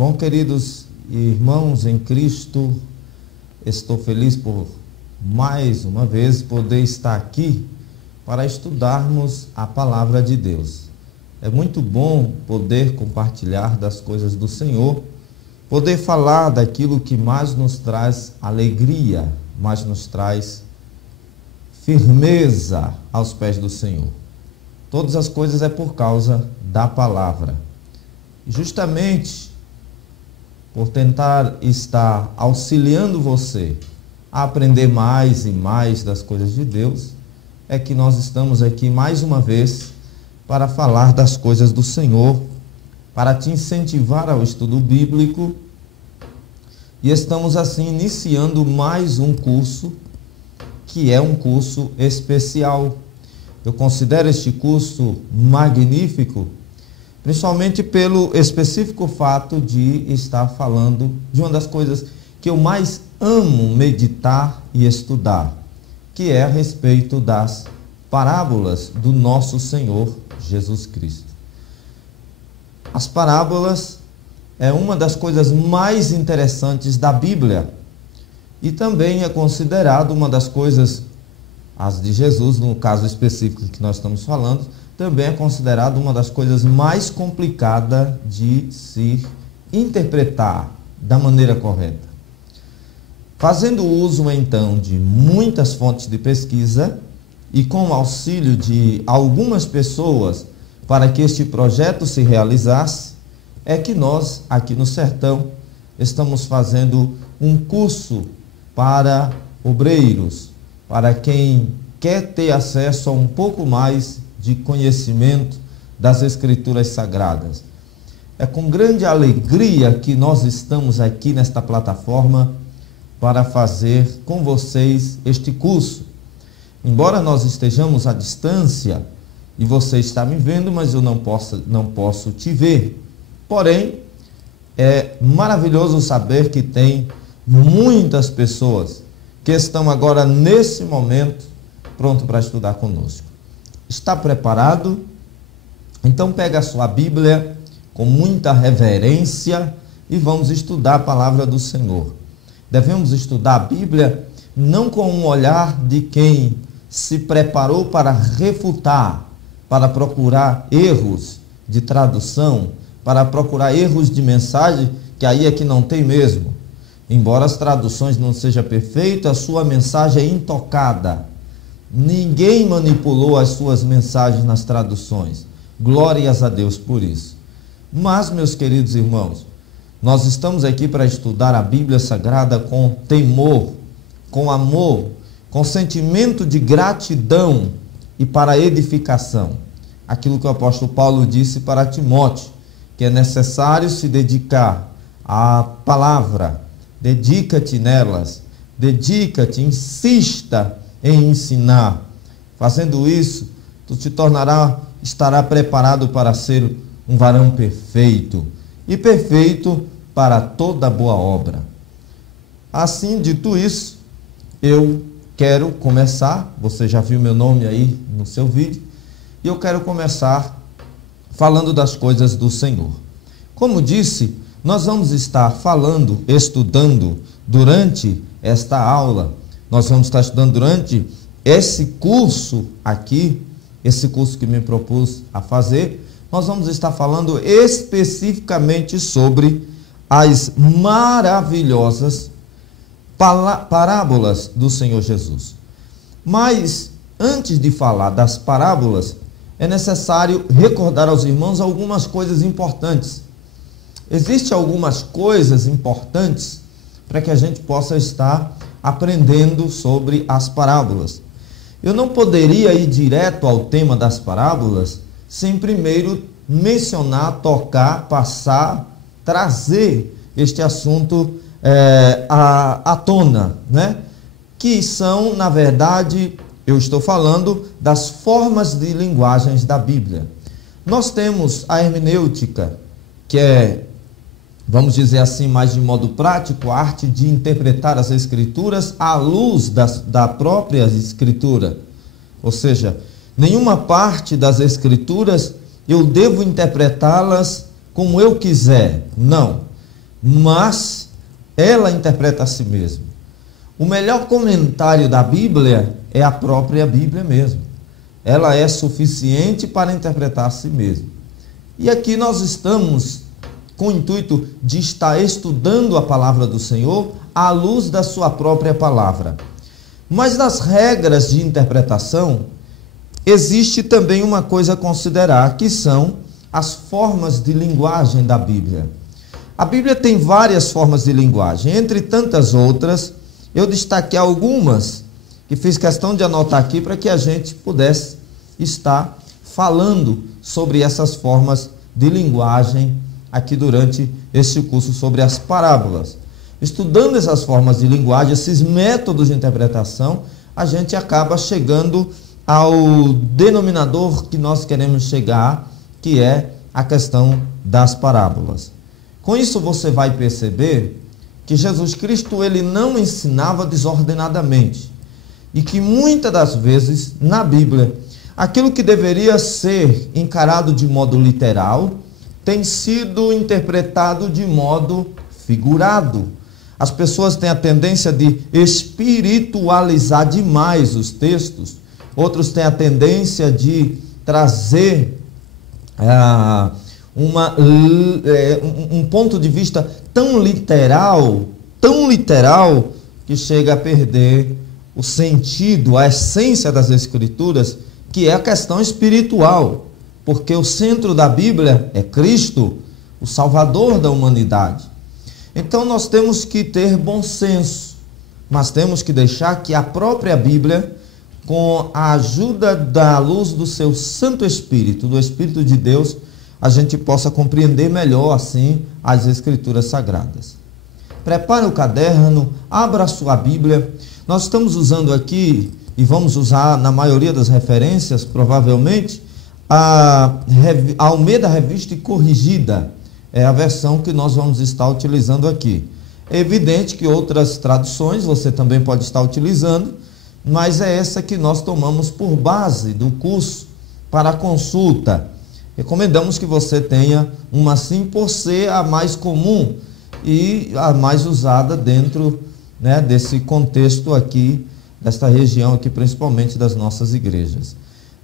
Bom, queridos irmãos em Cristo, estou feliz por mais uma vez poder estar aqui para estudarmos a palavra de Deus. É muito bom poder compartilhar das coisas do Senhor, poder falar daquilo que mais nos traz alegria, mais nos traz firmeza aos pés do Senhor. Todas as coisas é por causa da palavra. E justamente por tentar estar auxiliando você a aprender mais e mais das coisas de Deus, é que nós estamos aqui mais uma vez para falar das coisas do Senhor, para te incentivar ao estudo bíblico. E estamos assim iniciando mais um curso, que é um curso especial. Eu considero este curso magnífico, principalmente pelo específico fato de estar falando de uma das coisas que eu mais amo meditar e estudar, que é a respeito das parábolas do nosso Senhor Jesus Cristo. As parábolas é uma das coisas mais interessantes da Bíblia e também é considerado uma das coisas, as de Jesus, no caso específico que nós estamos falando, também é considerado uma das coisas mais complicadas de se interpretar da maneira correta. Fazendo uso, então, de muitas fontes de pesquisa e com o auxílio de algumas pessoas para que este projeto se realizasse, é que nós, aqui no Sertão, estamos fazendo um curso para obreiros, para quem quer ter acesso a um pouco mais de conhecimento das Escrituras Sagradas. É com grande alegria que nós estamos aqui nesta plataforma para fazer com vocês este curso. Embora nós estejamos à distância e você está me vendo, mas eu não posso te ver. Porém, é maravilhoso saber que tem muitas pessoas que estão agora nesse momento pronto para estudar conosco. Está preparado? Então pega a sua Bíblia com muita reverência e vamos estudar a palavra do Senhor. Devemos estudar a Bíblia não com um olhar de quem se preparou para refutar, para procurar erros de tradução, para procurar erros de mensagem, que aí é que não tem mesmo. Embora as traduções não sejam perfeitas, a sua mensagem é intocada. Ninguém manipulou as suas mensagens nas traduções. Glórias a Deus por isso. Mas, meus queridos irmãos, nós estamos aqui para estudar a Bíblia Sagrada com temor, com amor, com sentimento de gratidão e para edificação. Aquilo que o apóstolo Paulo disse para Timóteo, que é necessário se dedicar à palavra. Dedica-te nelas, dedica-te, insista em ensinar. Fazendo isso, tu estará preparado para ser um varão perfeito e perfeito para toda boa obra. Assim, dito isso, eu quero começar, você já viu meu nome aí no seu vídeo, e eu quero começar falando das coisas do Senhor. Como disse, nós vamos estar falando, estudando durante esta aula, nós vamos estar estudando durante esse curso aqui, esse curso que me propus a fazer, nós vamos estar falando especificamente sobre as maravilhosas parábolas do Senhor Jesus. Mas, antes de falar das parábolas, é necessário recordar aos irmãos algumas coisas importantes. Existem algumas coisas importantes para que a gente possa estar aprendendo sobre as parábolas. Eu não poderia ir direto ao tema das parábolas sem primeiro mencionar, tocar, passar, trazer este assunto à tona, né? Que são, na verdade, eu estou falando das formas de linguagens da Bíblia. Nós temos a hermenêutica, que é, vamos dizer assim, mais de modo prático, a arte de interpretar as Escrituras à luz da própria Escritura. Ou seja, nenhuma parte das Escrituras eu devo interpretá-las como eu quiser. Não. mas ela interpreta a si mesma. O melhor comentário da Bíblia é a própria Bíblia mesmo. Ela é suficiente para interpretar a si mesma. E aqui nós estamos com o intuito de estar estudando a palavra do Senhor à luz da sua própria palavra. Mas nas regras de interpretação, existe também uma coisa a considerar, que são as formas de linguagem da Bíblia. A Bíblia tem várias formas de linguagem, entre tantas outras, eu destaquei algumas que fiz questão de anotar aqui para que a gente pudesse estar falando sobre essas formas de linguagem aqui durante este curso sobre as parábolas. Estudando essas formas de linguagem, esses métodos de interpretação, a gente acaba chegando ao denominador que nós queremos chegar, que é a questão das parábolas. Com isso você vai perceber que Jesus Cristo ele não ensinava desordenadamente e que muitas das vezes na Bíblia aquilo que deveria ser encarado de modo literal tem sido interpretado de modo figurado. As pessoas têm a tendência de espiritualizar demais os textos, outros têm a tendência de trazer um ponto de vista tão literal, que chega a perder o sentido, a essência das Escrituras, que é a questão espiritual, porque o centro da Bíblia é Cristo, o Salvador da humanidade. Então nós temos que ter bom senso, mas temos que deixar que a própria Bíblia, com a ajuda da luz do seu Santo Espírito, do Espírito de Deus, a gente possa compreender melhor assim as Escrituras Sagradas. Prepare o caderno, abra a sua Bíblia. Nós estamos usando aqui, e vamos usar na maioria das referências, provavelmente, a Almeida Revista e Corrigida. É a versão que nós vamos estar utilizando aqui. É evidente que outras traduções você também pode estar utilizando, mas é essa que nós tomamos por base do curso para consulta. Recomendamos que você tenha uma assim, por ser a mais comum e a mais usada dentro, né, desse contexto aqui, desta região aqui, principalmente das nossas igrejas.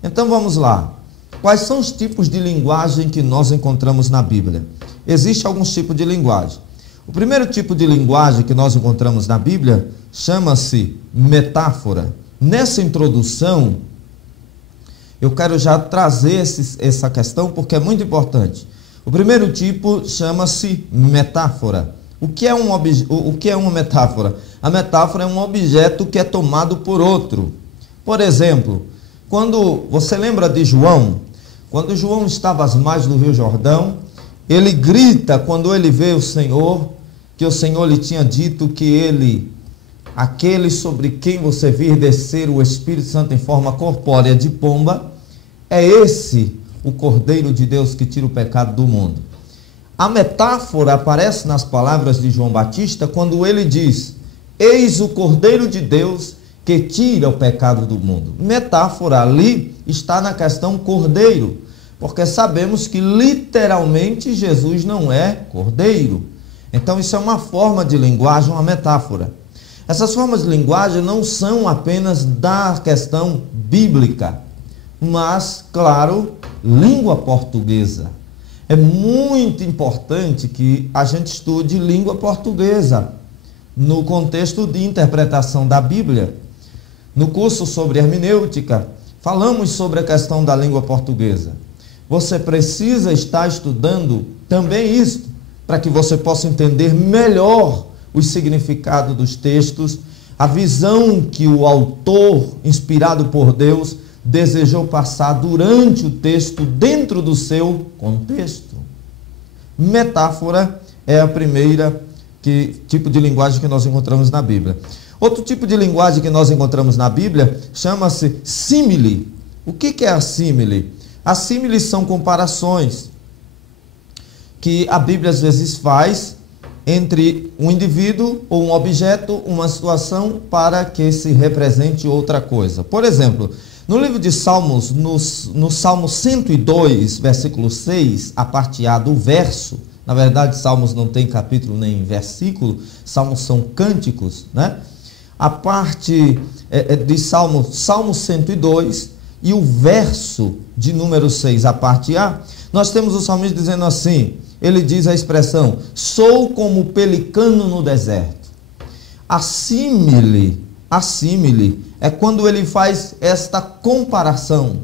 Então vamos lá. Quais são os tipos de linguagem que nós encontramos na Bíblia? Existem alguns tipos de linguagem. O primeiro tipo de linguagem que nós encontramos na Bíblia chama-se metáfora. Nessa introdução, eu quero já trazer essa questão porque é muito importante. O primeiro tipo chama-se metáfora. O que é uma metáfora? A metáfora é um objeto que é tomado por outro. Por exemplo, quando você lembra de João, quando João estava às margens do Rio Jordão, ele grita quando ele vê o Senhor, que o Senhor lhe tinha dito que ele, aquele sobre quem você vir descer o Espírito Santo em forma corpórea de pomba, é esse o Cordeiro de Deus que tira o pecado do mundo. A metáfora aparece nas palavras de João Batista quando ele diz: eis o Cordeiro de Deus que tira o pecado do mundo. Metáfora ali está na questão cordeiro, porque sabemos que literalmente Jesus não é cordeiro. Então isso é uma forma de linguagem, uma metáfora. Essas formas de linguagem não são apenas da questão bíblica, mas, claro, língua portuguesa. É muito importante que a gente estude língua portuguesa no contexto de interpretação da Bíblia. No curso sobre hermenêutica, falamos sobre a questão da língua portuguesa. Você precisa estar estudando também isso, para que você possa entender melhor o significado dos textos, a visão que o autor, inspirado por Deus, desejou passar durante o texto, dentro do seu contexto. Metáfora é a primeira tipo de linguagem que nós encontramos na Bíblia. Outro tipo de linguagem que nós encontramos na Bíblia chama-se símile. O que é a símile? As símiles são comparações que a Bíblia às vezes faz entre um indivíduo ou um objeto, uma situação, para que se represente outra coisa. Por exemplo, no livro de Salmos, no Salmo 102, versículo 6, a parte A do verso, Na verdade, Salmos não tem capítulo nem versículo, Salmos são cânticos, né? A parte de Salmo 102 e o verso de número 6, a parte A, nós temos o salmista dizendo assim, ele diz a expressão, sou como o pelicano no deserto. Assímile é quando ele faz esta comparação,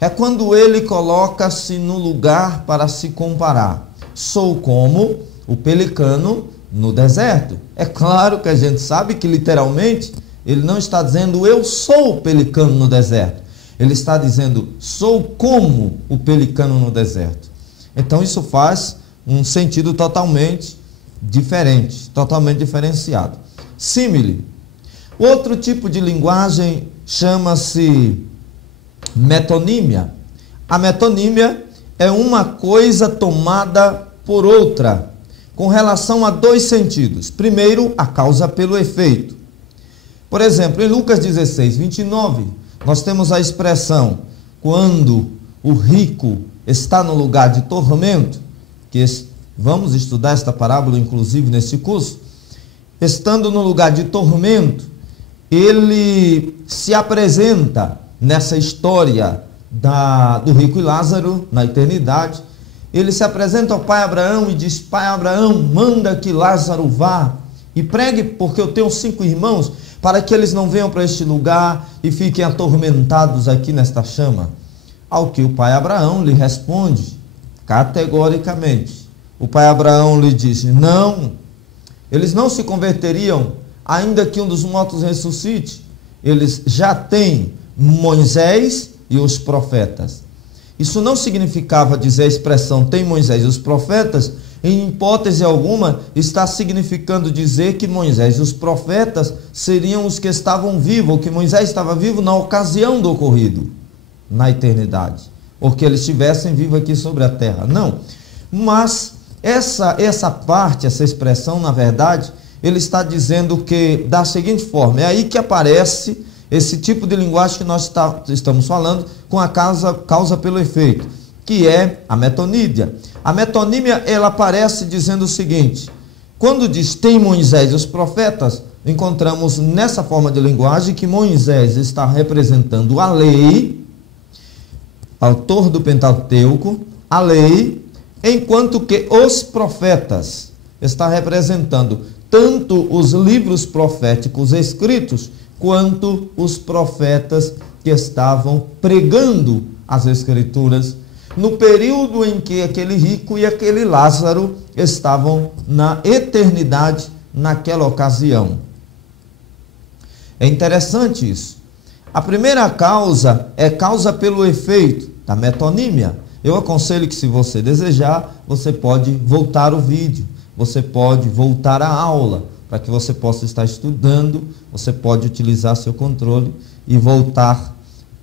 é quando ele coloca-se no lugar para se comparar. Sou como o pelicano no deserto. É claro que a gente sabe que literalmente ele não está dizendo eu sou o pelicano no deserto. Ele está dizendo sou como o pelicano no deserto. Então isso faz um sentido totalmente diferente, totalmente diferenciado. Símile. Outro tipo de linguagem chama-se metonímia. A metonímia é uma coisa tomada por outra, com relação a dois sentidos. Primeiro, a causa pelo efeito. Por exemplo, em Lucas 16, 29, nós temos a expressão, quando o rico está no lugar de tormento, que vamos estudar esta parábola, inclusive, nesse curso. Estando no lugar de tormento, ele se apresenta nessa história do rico e Lázaro, na eternidade. Ele se apresenta ao pai Abraão e diz, pai Abraão, manda que Lázaro vá e pregue, porque eu tenho 5 irmãos, para que eles não venham para este lugar e fiquem atormentados aqui nesta chama. Ao que o pai Abraão lhe responde, categoricamente. O pai Abraão lhe disse, não, eles não se converteriam, ainda que um dos mortos ressuscite. Eles já têm Moisés e os profetas. Isso não significava dizer a expressão tem Moisés e os profetas, em hipótese alguma, está significando dizer que Moisés e os profetas seriam os que estavam vivos, ou que Moisés estava vivo na ocasião do ocorrido, na eternidade, ou que eles estivessem vivos aqui sobre a terra. Não, mas essa parte, essa expressão, na verdade, ele está dizendo que, da seguinte forma, é aí que aparece esse tipo de linguagem que nós estamos falando, com a causa pelo efeito, que é a metonímia. A metonímia, ela aparece dizendo o seguinte, quando diz tem Moisés e os profetas, encontramos nessa forma de linguagem que Moisés está representando a lei, autor do Pentateuco, a lei, enquanto que os profetas está representando tanto os livros proféticos escritos, quanto os profetas que estavam pregando as Escrituras, no período em que aquele rico e aquele Lázaro estavam na eternidade naquela ocasião. É interessante isso. A primeira causa é causa pelo efeito, da metonímia. Eu aconselho que, se você desejar, você pode voltar o vídeo, você pode voltar a aula, para que você possa estar estudando, você pode utilizar seu controle e voltar,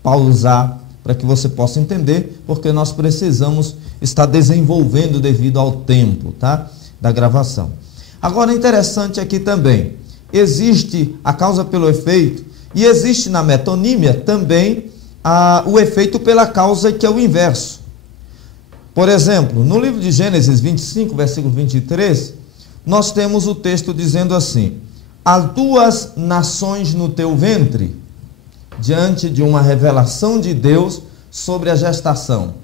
pausar, para que você possa entender, porque nós precisamos estar desenvolvendo devido ao tempo, tá? Da gravação. Agora, interessante aqui também, existe a causa pelo efeito, e existe na metonímia também o efeito pela causa, que é o inverso. Por exemplo, no livro de Gênesis 25, versículo 23, nós temos o texto dizendo assim: há 2 nações no teu ventre, diante de uma revelação de Deus sobre a gestação.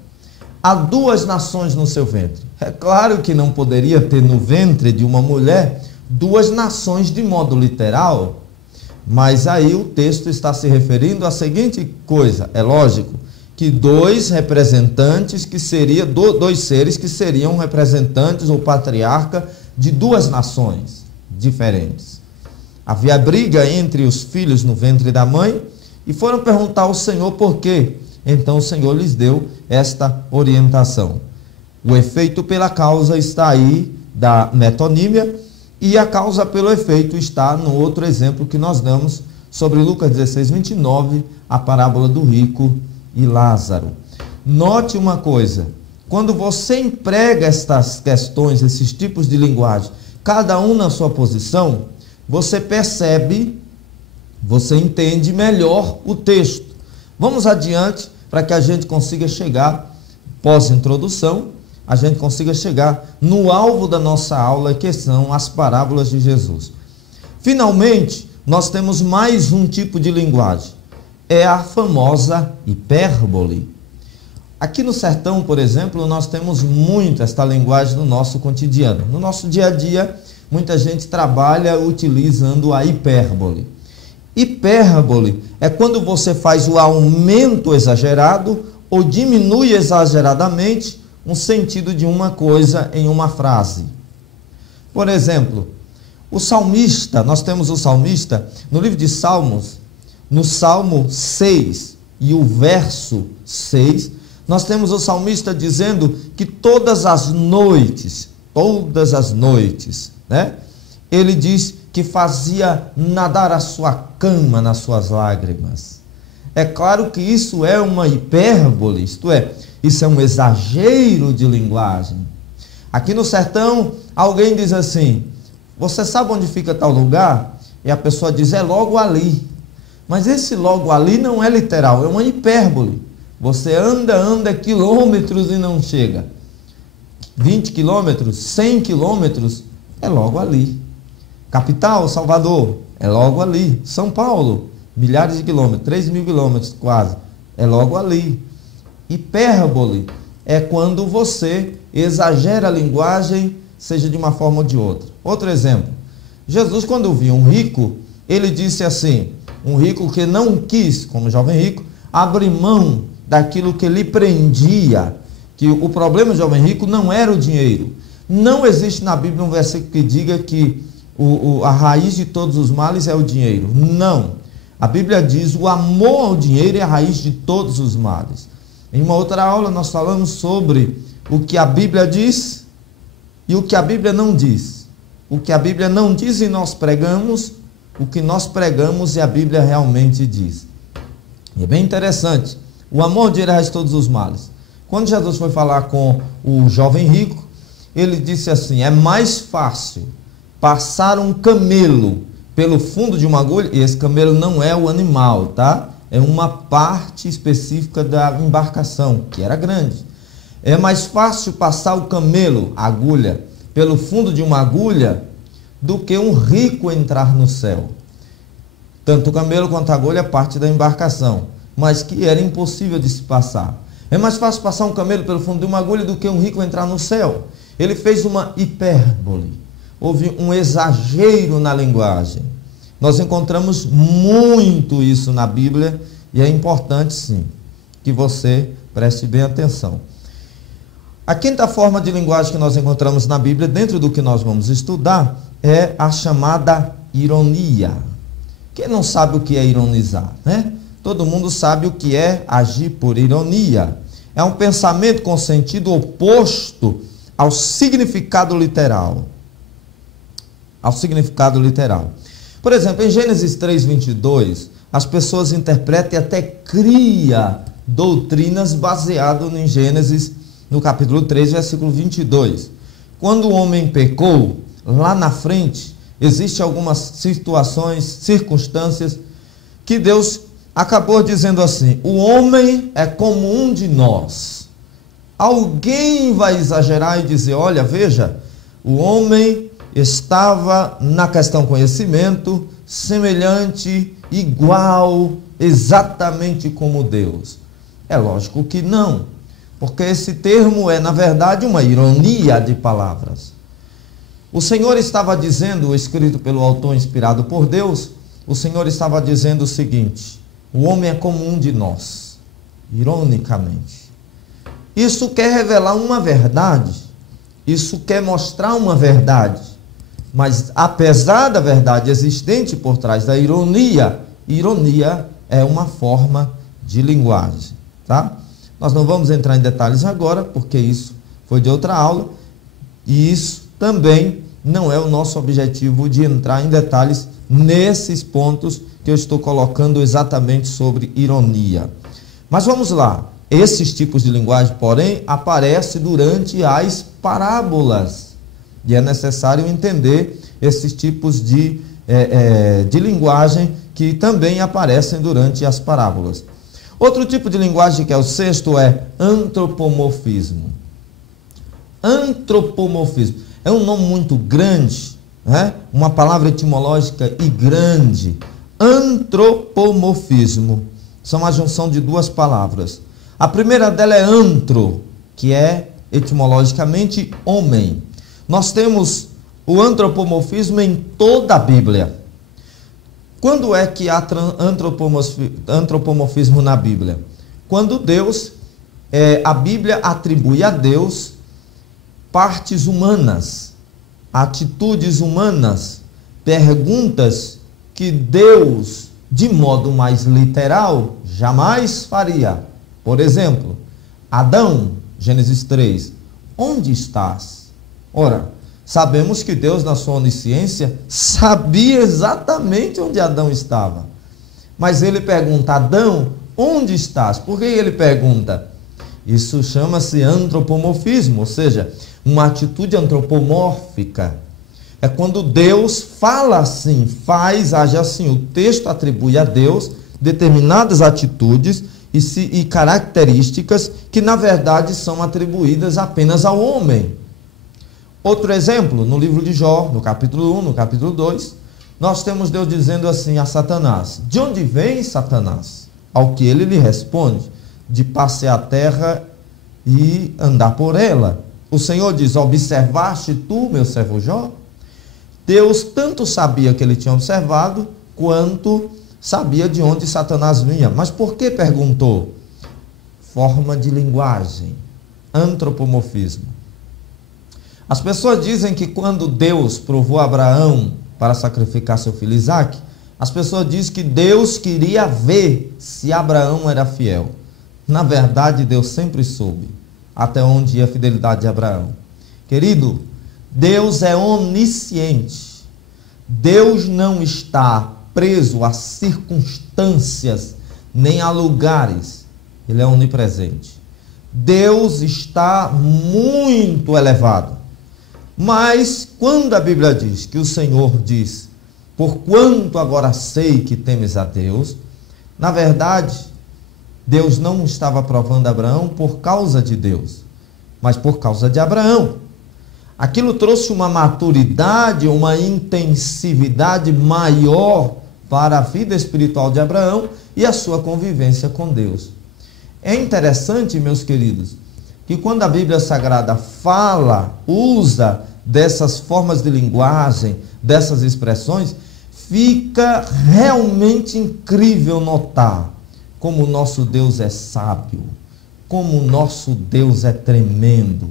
Há 2 nações no seu ventre. É claro que não poderia ter no ventre de uma mulher 2 nações de modo literal, mas aí o texto está se referindo à seguinte coisa, é lógico, que 2 representantes, que seria 2 seres que seriam representantes ou patriarca de 2 nações diferentes. Havia briga entre os filhos no ventre da mãe e foram perguntar ao Senhor por quê. Então o Senhor lhes deu esta orientação. O efeito pela causa está aí da metonímia, e a causa pelo efeito está no outro exemplo que nós damos sobre Lucas 16, 29, a parábola do rico e Lázaro. Note uma coisa, quando você emprega estas questões, esses tipos de linguagem, cada um na sua posição, você percebe, você entende melhor o texto. Vamos adiante para que a gente consiga chegar, pós-introdução, a gente consiga chegar no alvo da nossa aula, que são as parábolas de Jesus. Finalmente, nós temos mais um tipo de linguagem. É a famosa hipérbole. Aqui no sertão, por exemplo, nós temos muito esta linguagem no nosso cotidiano. No nosso dia a dia, muita gente trabalha utilizando a hipérbole. Hipérbole é quando você faz o aumento exagerado ou diminui exageradamente um sentido de uma coisa em uma frase. Por exemplo, o salmista, nós temos o salmista no livro de Salmos, no Salmo 6 e o verso 6, nós temos o salmista dizendo que todas as noites, né? Ele diz que fazia nadar a sua cama nas suas lágrimas. É claro que isso é uma hipérbole, isto é, isso é um exagero de linguagem. Aqui no sertão, alguém diz assim: você sabe onde fica tal lugar? E a pessoa diz: é logo ali. Mas esse logo ali não é literal, é uma hipérbole. Você anda quilômetros e não chega. 20 quilômetros, 100 quilômetros, é logo ali. Capital, Salvador, é logo ali. São Paulo, milhares de quilômetros, 3.000 quilômetros quase, é logo ali. Hipérbole é quando você exagera a linguagem, seja de uma forma ou de outra. Outro exemplo, Jesus, quando viu um rico, ele disse assim, um rico que não quis, como jovem rico, abrir mão daquilo que lhe prendia, que o problema do jovem rico não era o dinheiro. Não existe na Bíblia um versículo que diga que a raiz de todos os males é o dinheiro. Não. A Bíblia diz: o amor ao dinheiro é a raiz de todos os males. Em uma outra aula nós falamos sobre o que a Bíblia diz e o que a Bíblia não diz. O que a Bíblia não diz e nós pregamos, o que nós pregamos e a Bíblia realmente diz. E é bem interessante. O amor ao dinheiro é a raiz de todos os males. Quando Jesus foi falar com o jovem rico, ele disse assim: é mais fácil passar um camelo pelo fundo de uma agulha, e esse camelo não é o animal, tá? É uma parte específica da embarcação, que era grande. É mais fácil passar o camelo, a agulha, pelo fundo de uma agulha, do que um rico entrar no céu. Tanto o camelo quanto a agulha é parte da embarcação, mas que era impossível de se passar. É mais fácil passar um camelo pelo fundo de uma agulha do que um rico entrar no céu. Ele fez uma hipérbole. Houve um exagero na linguagem. Nós encontramos muito isso na Bíblia e é importante, sim, que você preste bem atenção. A quinta forma de linguagem que nós encontramos na Bíblia, dentro do que nós vamos estudar, é a chamada ironia. Quem não sabe o que é ironizar, né? Todo mundo sabe o que é agir por ironia. É um pensamento com sentido oposto ao significado literal. Por exemplo, em Gênesis 3:22, as pessoas interpretam e até criam doutrinas baseadas em Gênesis, no capítulo 3, versículo 22. Quando o homem pecou, lá na frente, existem algumas situações, circunstâncias, que Deus acabou dizendo assim: o homem é como um de nós. Alguém vai exagerar e dizer: olha, veja, o homem estava na questão conhecimento, semelhante, igual, exatamente como Deus. É lógico que não, porque esse termo é, na verdade, uma ironia de palavras. O Senhor estava dizendo, escrito pelo autor inspirado por Deus, o Senhor estava dizendo o seguinte: o homem é como um de nós, ironicamente. Isso quer revelar uma verdade, isso quer mostrar uma verdade, mas apesar da verdade existente por trás da ironia, ironia é uma forma de linguagem, tá? Nós não vamos entrar em detalhes agora, porque isso foi de outra aula, e isso também não é o nosso objetivo de entrar em detalhes nesses pontos que eu estou colocando exatamente sobre ironia. Mas vamos lá, esses tipos de linguagem, porém, aparecem durante as parábolas, e é necessário entender esses tipos de linguagem que também aparecem durante as parábolas. Outro tipo de linguagem, que é o sexto, é antropomorfismo. Antropomorfismo. É um nome muito grande, né? Uma palavra etimológica e grande. Antropomorfismo. São a junção de duas palavras. A primeira dela é antro, que é etimologicamente homem. Nós temos o antropomorfismo em toda a Bíblia. Quando é que há antropomorfismo na Bíblia? Quando a Bíblia atribui a Deus partes humanas, atitudes humanas, perguntas que Deus, de modo mais literal, jamais faria. Por exemplo, Adão, Gênesis 3, onde estás? Ora, sabemos que Deus, na sua onisciência, sabia exatamente onde Adão estava. Mas ele pergunta, Adão, onde estás? Por que ele pergunta? Isso chama-se antropomorfismo, ou seja, uma atitude antropomórfica. É quando Deus fala assim, age assim. O texto atribui a Deus determinadas atitudes e características que, na verdade, são atribuídas apenas ao homem. Outro exemplo, no livro de Jó, no capítulo 1, no capítulo 2, nós temos Deus dizendo assim a Satanás: de onde vem Satanás? Ao que ele lhe responde: de passear a terra e andar por ela. O Senhor diz: observaste tu, meu servo Jó? Deus tanto sabia que ele tinha observado, quanto sabia de onde Satanás vinha. Mas por que perguntou? Forma de linguagem, antropomorfismo. As pessoas dizem que quando Deus provou Abraão para sacrificar seu filho Isaque, as pessoas dizem que Deus queria ver se Abraão era fiel. Na verdade, Deus sempre soube até onde ia a fidelidade de Abraão. Querido, Deus é onisciente. Deus não está preso a circunstâncias, nem a lugares. Ele é onipresente. Deus está muito elevado. Mas, quando a Bíblia diz que o Senhor diz, porquanto agora sei que temes a Deus, na verdade, Deus não estava provando Abraão por causa de Deus, mas por causa de Abraão. Aquilo trouxe uma maturidade, uma intensividade maior para a vida espiritual de Abraão e a sua convivência com Deus. É interessante, meus queridos, que quando a Bíblia Sagrada usa dessas formas de linguagem, dessas expressões, fica realmente incrível notar como o nosso Deus é sábio, como o nosso Deus é tremendo,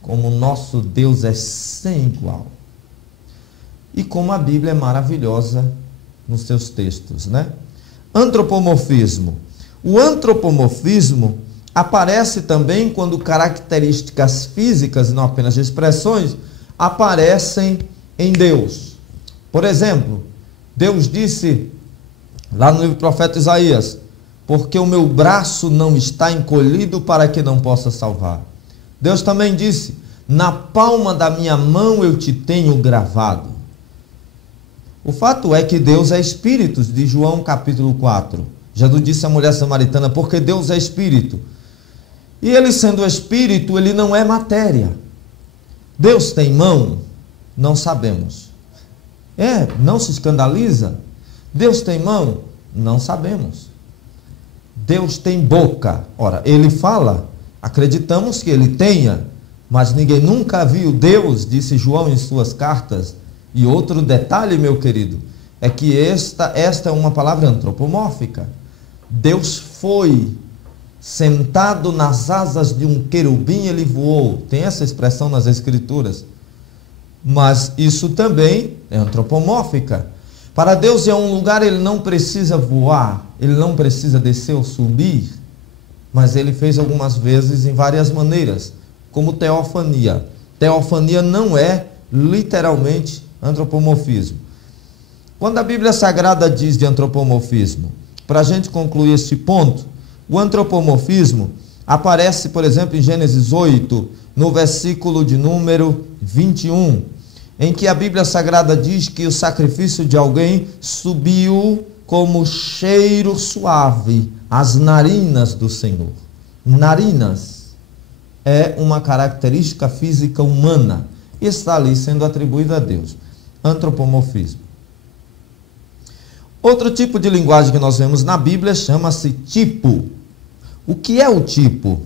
como o nosso Deus é sem igual. E como a Bíblia é maravilhosa nos seus textos, né? Antropomorfismo. O antropomorfismo aparece também quando características físicas, não apenas de expressões, aparecem em Deus. Por exemplo, Deus disse lá no livro do profeta Isaías: porque o meu braço não está encolhido para que não possa salvar. Deus também disse: na palma da minha mão eu te tenho gravado. O fato é que Deus é espírito, de João capítulo 4. Jesus disse à mulher samaritana: porque Deus é espírito. E ele sendo espírito, ele não é matéria. Deus tem mão? Não sabemos. Não se escandaliza? Deus tem mão? Não sabemos. Deus tem boca? Ora, ele fala, acreditamos que ele tenha, mas ninguém nunca viu Deus, disse João em suas cartas. E outro detalhe, meu querido, é que esta é uma palavra antropomórfica. Deus foi sentado nas asas de um querubim, ele voou. Tem essa expressão nas Escrituras. Mas isso também é antropomórfica. Para Deus, em um lugar, ele não precisa voar, ele não precisa descer ou subir, mas ele fez algumas vezes em várias maneiras, como teofania. Teofania não é literalmente antropomorfismo. Quando a Bíblia Sagrada diz de antropomorfismo, para a gente concluir este ponto, o antropomorfismo aparece, por exemplo, em Gênesis 8, no versículo de número 21, em que a Bíblia Sagrada diz que o sacrifício de alguém subiu como cheiro suave às narinas do Senhor. Narinas. é uma característica física humana e está ali sendo atribuída a Deus. Antropomorfismo. Outro tipo de linguagem que nós vemos na Bíblia chama-se tipo. O que é o tipo?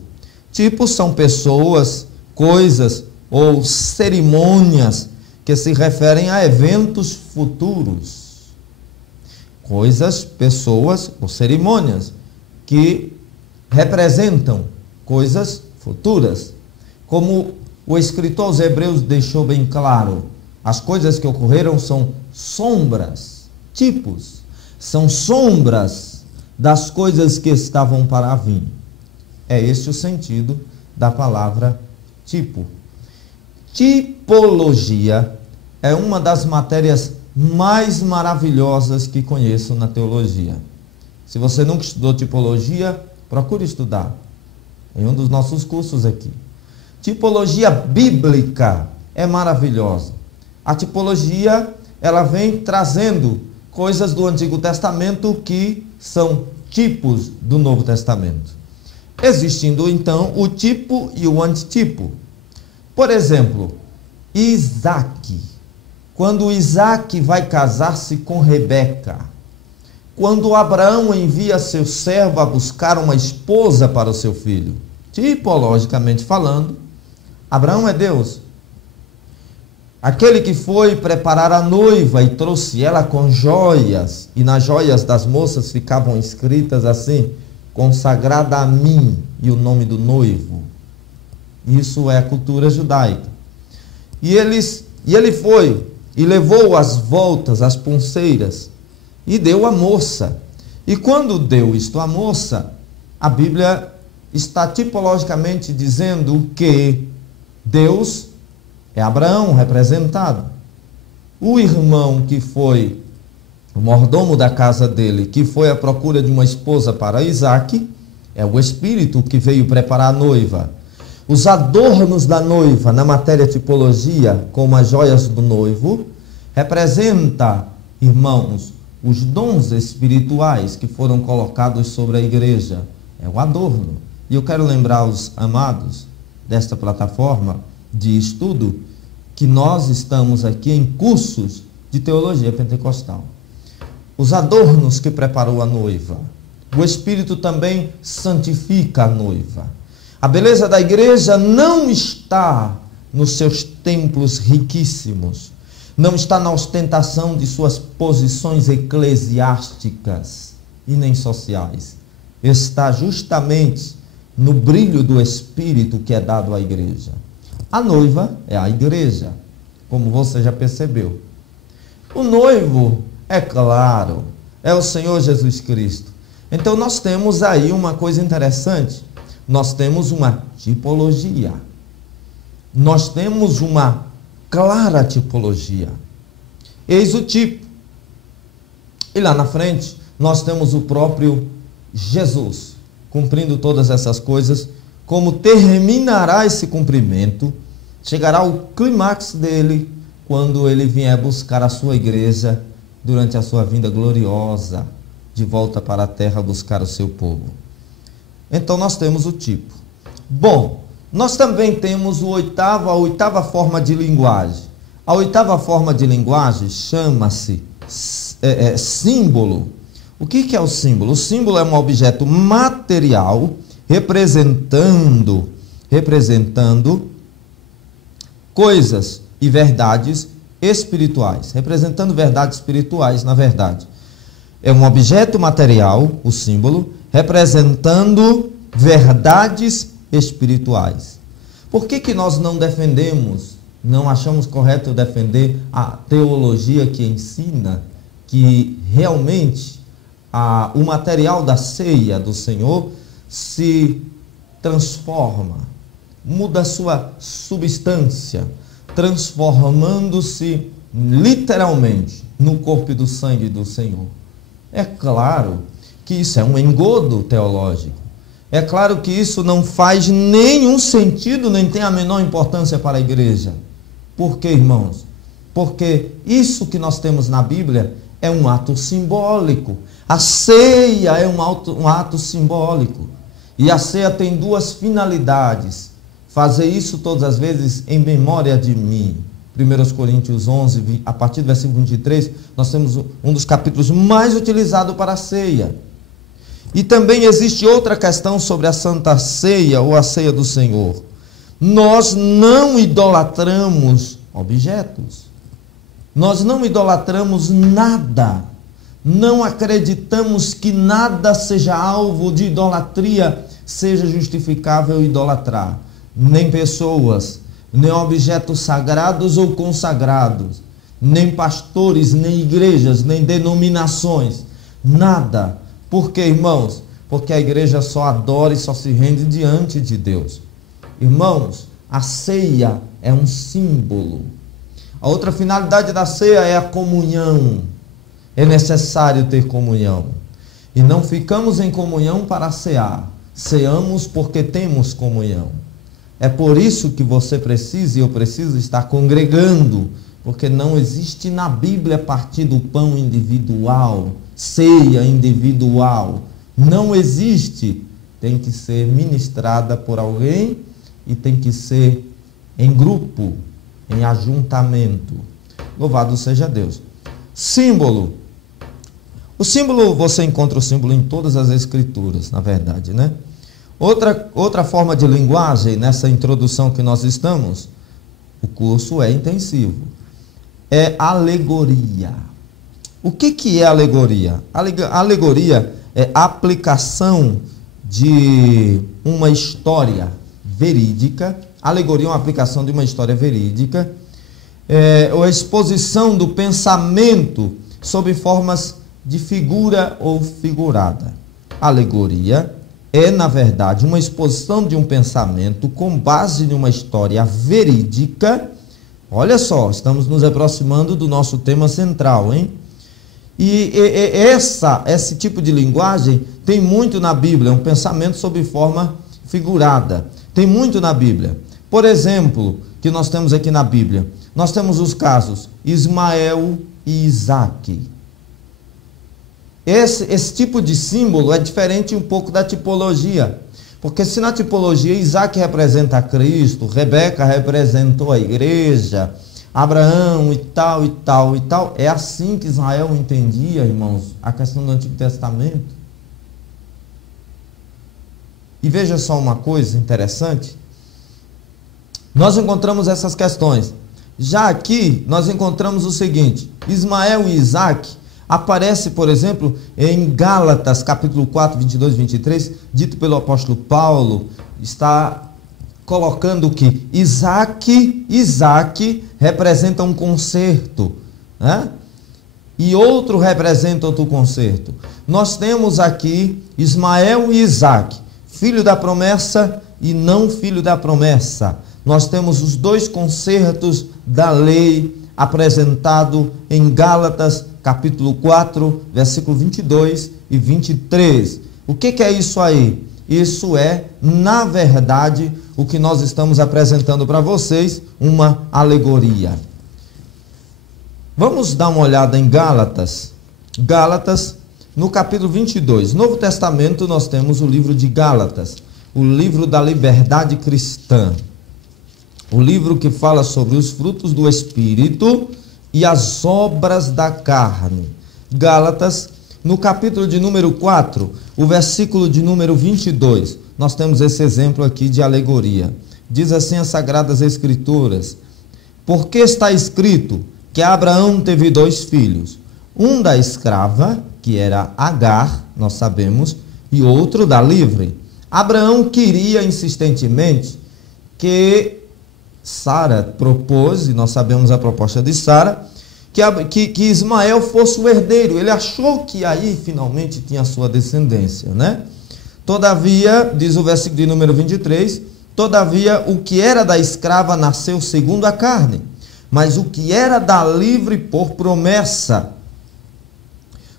Tipos são pessoas, coisas ou cerimônias que se referem a eventos futuros. Coisas, pessoas ou cerimônias que representam coisas futuras. Como o escritor aos Hebreus deixou bem claro, as coisas que ocorreram são sombras, tipos, são sombras das coisas que estavam para vir. É esse o sentido da palavra tipo. Tipologia é uma das matérias mais maravilhosas que conheço na teologia. Se você nunca estudou tipologia, procure estudar em um dos nossos cursos aqui. Tipologia bíblica é maravilhosa. A tipologia, ela vem trazendo coisas do Antigo Testamento que são tipos do Novo Testamento. Existindo então o tipo e o antitipo. Por exemplo, Isaac. Quando Isaac vai casar-se com Rebeca, quando Abraão envia seu servo a buscar uma esposa para o seu filho, tipologicamente falando, Abraão é Deus. Aquele que foi preparar a noiva e trouxe ela com joias, e nas joias das moças ficavam escritas assim, consagrada a mim, e o nome do noivo. Isso é a cultura judaica. E ele foi e levou as voltas, as pulseiras, e deu à moça. E quando deu isto à moça, a Bíblia está tipologicamente dizendo que Deus é Abraão representado. O irmão que foi o mordomo da casa dele, que foi à procura de uma esposa para Isaac, é o Espírito que veio preparar a noiva. Os adornos da noiva, na matéria tipologia, como as joias do noivo, representa, irmãos, os dons espirituais que foram colocados sobre a igreja. É o adorno. E eu quero lembrar os amados desta plataforma de estudo que nós estamos aqui em cursos de teologia pentecostal. Os adornos que preparou a noiva. O Espírito também santifica a noiva. A beleza da igreja não está nos seus templos riquíssimos, não está na ostentação de suas posições eclesiásticas e nem sociais. Está justamente no brilho do Espírito que é dado à igreja. A noiva é a igreja, como você já percebeu. O noivo, é claro, é o Senhor Jesus Cristo. Então nós temos aí uma coisa interessante. Nós temos uma tipologia. Nós temos uma clara tipologia. Eis o tipo. E lá na frente, nós temos o próprio Jesus, cumprindo todas essas coisas. Como terminará esse cumprimento, chegará o clímax dele, quando ele vier buscar a sua igreja, durante a sua vinda gloriosa, de volta para a terra buscar o seu povo. Então nós temos o tipo. Bom, nós também temos a oitava forma de linguagem. A oitava forma de linguagem chama-se símbolo. O que é o símbolo? O símbolo é um objeto material representando coisas e verdades espirituais. Representando verdades espirituais, na verdade. É um objeto material, o símbolo, representando verdades espirituais. Por que nós não defendemos, não achamos correto defender a teologia que ensina que realmente o material da ceia do Senhor se transforma, muda sua substância, transformando-se literalmente no corpo e do sangue do Senhor? É claro que isso é um engodo teológico. É claro que isso não faz nenhum sentido, nem tem a menor importância para a igreja. Por quê, irmãos? Porque isso que nós temos na Bíblia é um ato simbólico. A ceia é um ato simbólico. E a ceia tem duas finalidades. Fazer isso todas as vezes em memória de mim. 1 Coríntios 11, a partir do versículo 23, nós temos um dos capítulos mais utilizados para a ceia. E também existe outra questão sobre a Santa Ceia ou a ceia do Senhor. Nós não idolatramos objetos. Nós não idolatramos nada. Não acreditamos que nada seja alvo de idolatria, seja justificável idolatrar. Nem pessoas, nem objetos sagrados ou consagrados, nem pastores, nem igrejas, nem denominações. Nada. Por quê, irmãos? Porque a igreja só adora e só se rende diante de Deus. Irmãos, a ceia é um símbolo. A outra finalidade da ceia é a comunhão. É necessário ter comunhão. E não ficamos em comunhão para cear. Ceamos porque temos comunhão. É por isso que você precisa e eu preciso estar congregando. Porque não existe na Bíblia partir do pão individual, ceia individual. Não existe. Tem que ser ministrada por alguém e tem que ser em grupo, em ajuntamento. Louvado seja Deus. Símbolo. O símbolo, você encontra o símbolo em todas as escrituras, na verdade, né? Outra forma de linguagem, nessa introdução que nós estamos, o curso é intensivo, é alegoria. O que é alegoria? Alegoria é a aplicação de uma história verídica. Alegoria é uma aplicação de uma história verídica, ou a exposição do pensamento sob formas de figura ou figurada. Alegoria é, na verdade, uma exposição de um pensamento com base em uma história verídica. Olha só, estamos nos aproximando do nosso tema central, hein? E esse tipo de linguagem tem muito na Bíblia, um pensamento sob forma figurada. Tem muito na Bíblia. Por exemplo, que nós temos aqui na Bíblia, nós temos os casos Ismael e Isaque. Esse tipo de símbolo é diferente um pouco da tipologia. Porque se na tipologia Isaque representa a Cristo, Rebeca representou a igreja, Abraão e tal, e tal, e tal. É assim que Israel entendia, irmãos, a questão do Antigo Testamento. E veja só uma coisa interessante. Nós encontramos essas questões. Já aqui, nós encontramos o seguinte. Ismael e Isaque aparece, por exemplo, em Gálatas, capítulo 4, 22 e 23, dito pelo apóstolo Paulo, está colocando que Isaque representa um concerto, né? E outro representa outro concerto. Nós temos aqui Ismael e Isaque, filho da promessa e não filho da promessa. Nós temos os dois concertos da lei apresentado em Gálatas, capítulo 4, versículo 22 e 23. O que é isso aí? Isso é, na verdade, o que nós estamos apresentando para vocês, uma alegoria. Vamos dar uma olhada em Gálatas. Gálatas, no capítulo 22. No Novo Testamento, nós temos o livro de Gálatas, o livro da liberdade cristã. O livro que fala sobre os frutos do Espírito e as obras da carne. Gálatas, no capítulo de número 4, o versículo de número 22, nós temos esse exemplo aqui de alegoria. Diz assim as Sagradas Escrituras: porque está escrito que Abraão teve 2 filhos, um da escrava, que era Agar, nós sabemos, e outro da livre. Abraão queria insistentemente que Sara propôs, e nós sabemos a proposta de Sara, que Ismael fosse o herdeiro. Ele achou que aí finalmente tinha a sua descendência, né? Todavia, diz o versículo de número 23, todavia o que era da escrava nasceu segundo a carne, mas o que era da livre por promessa,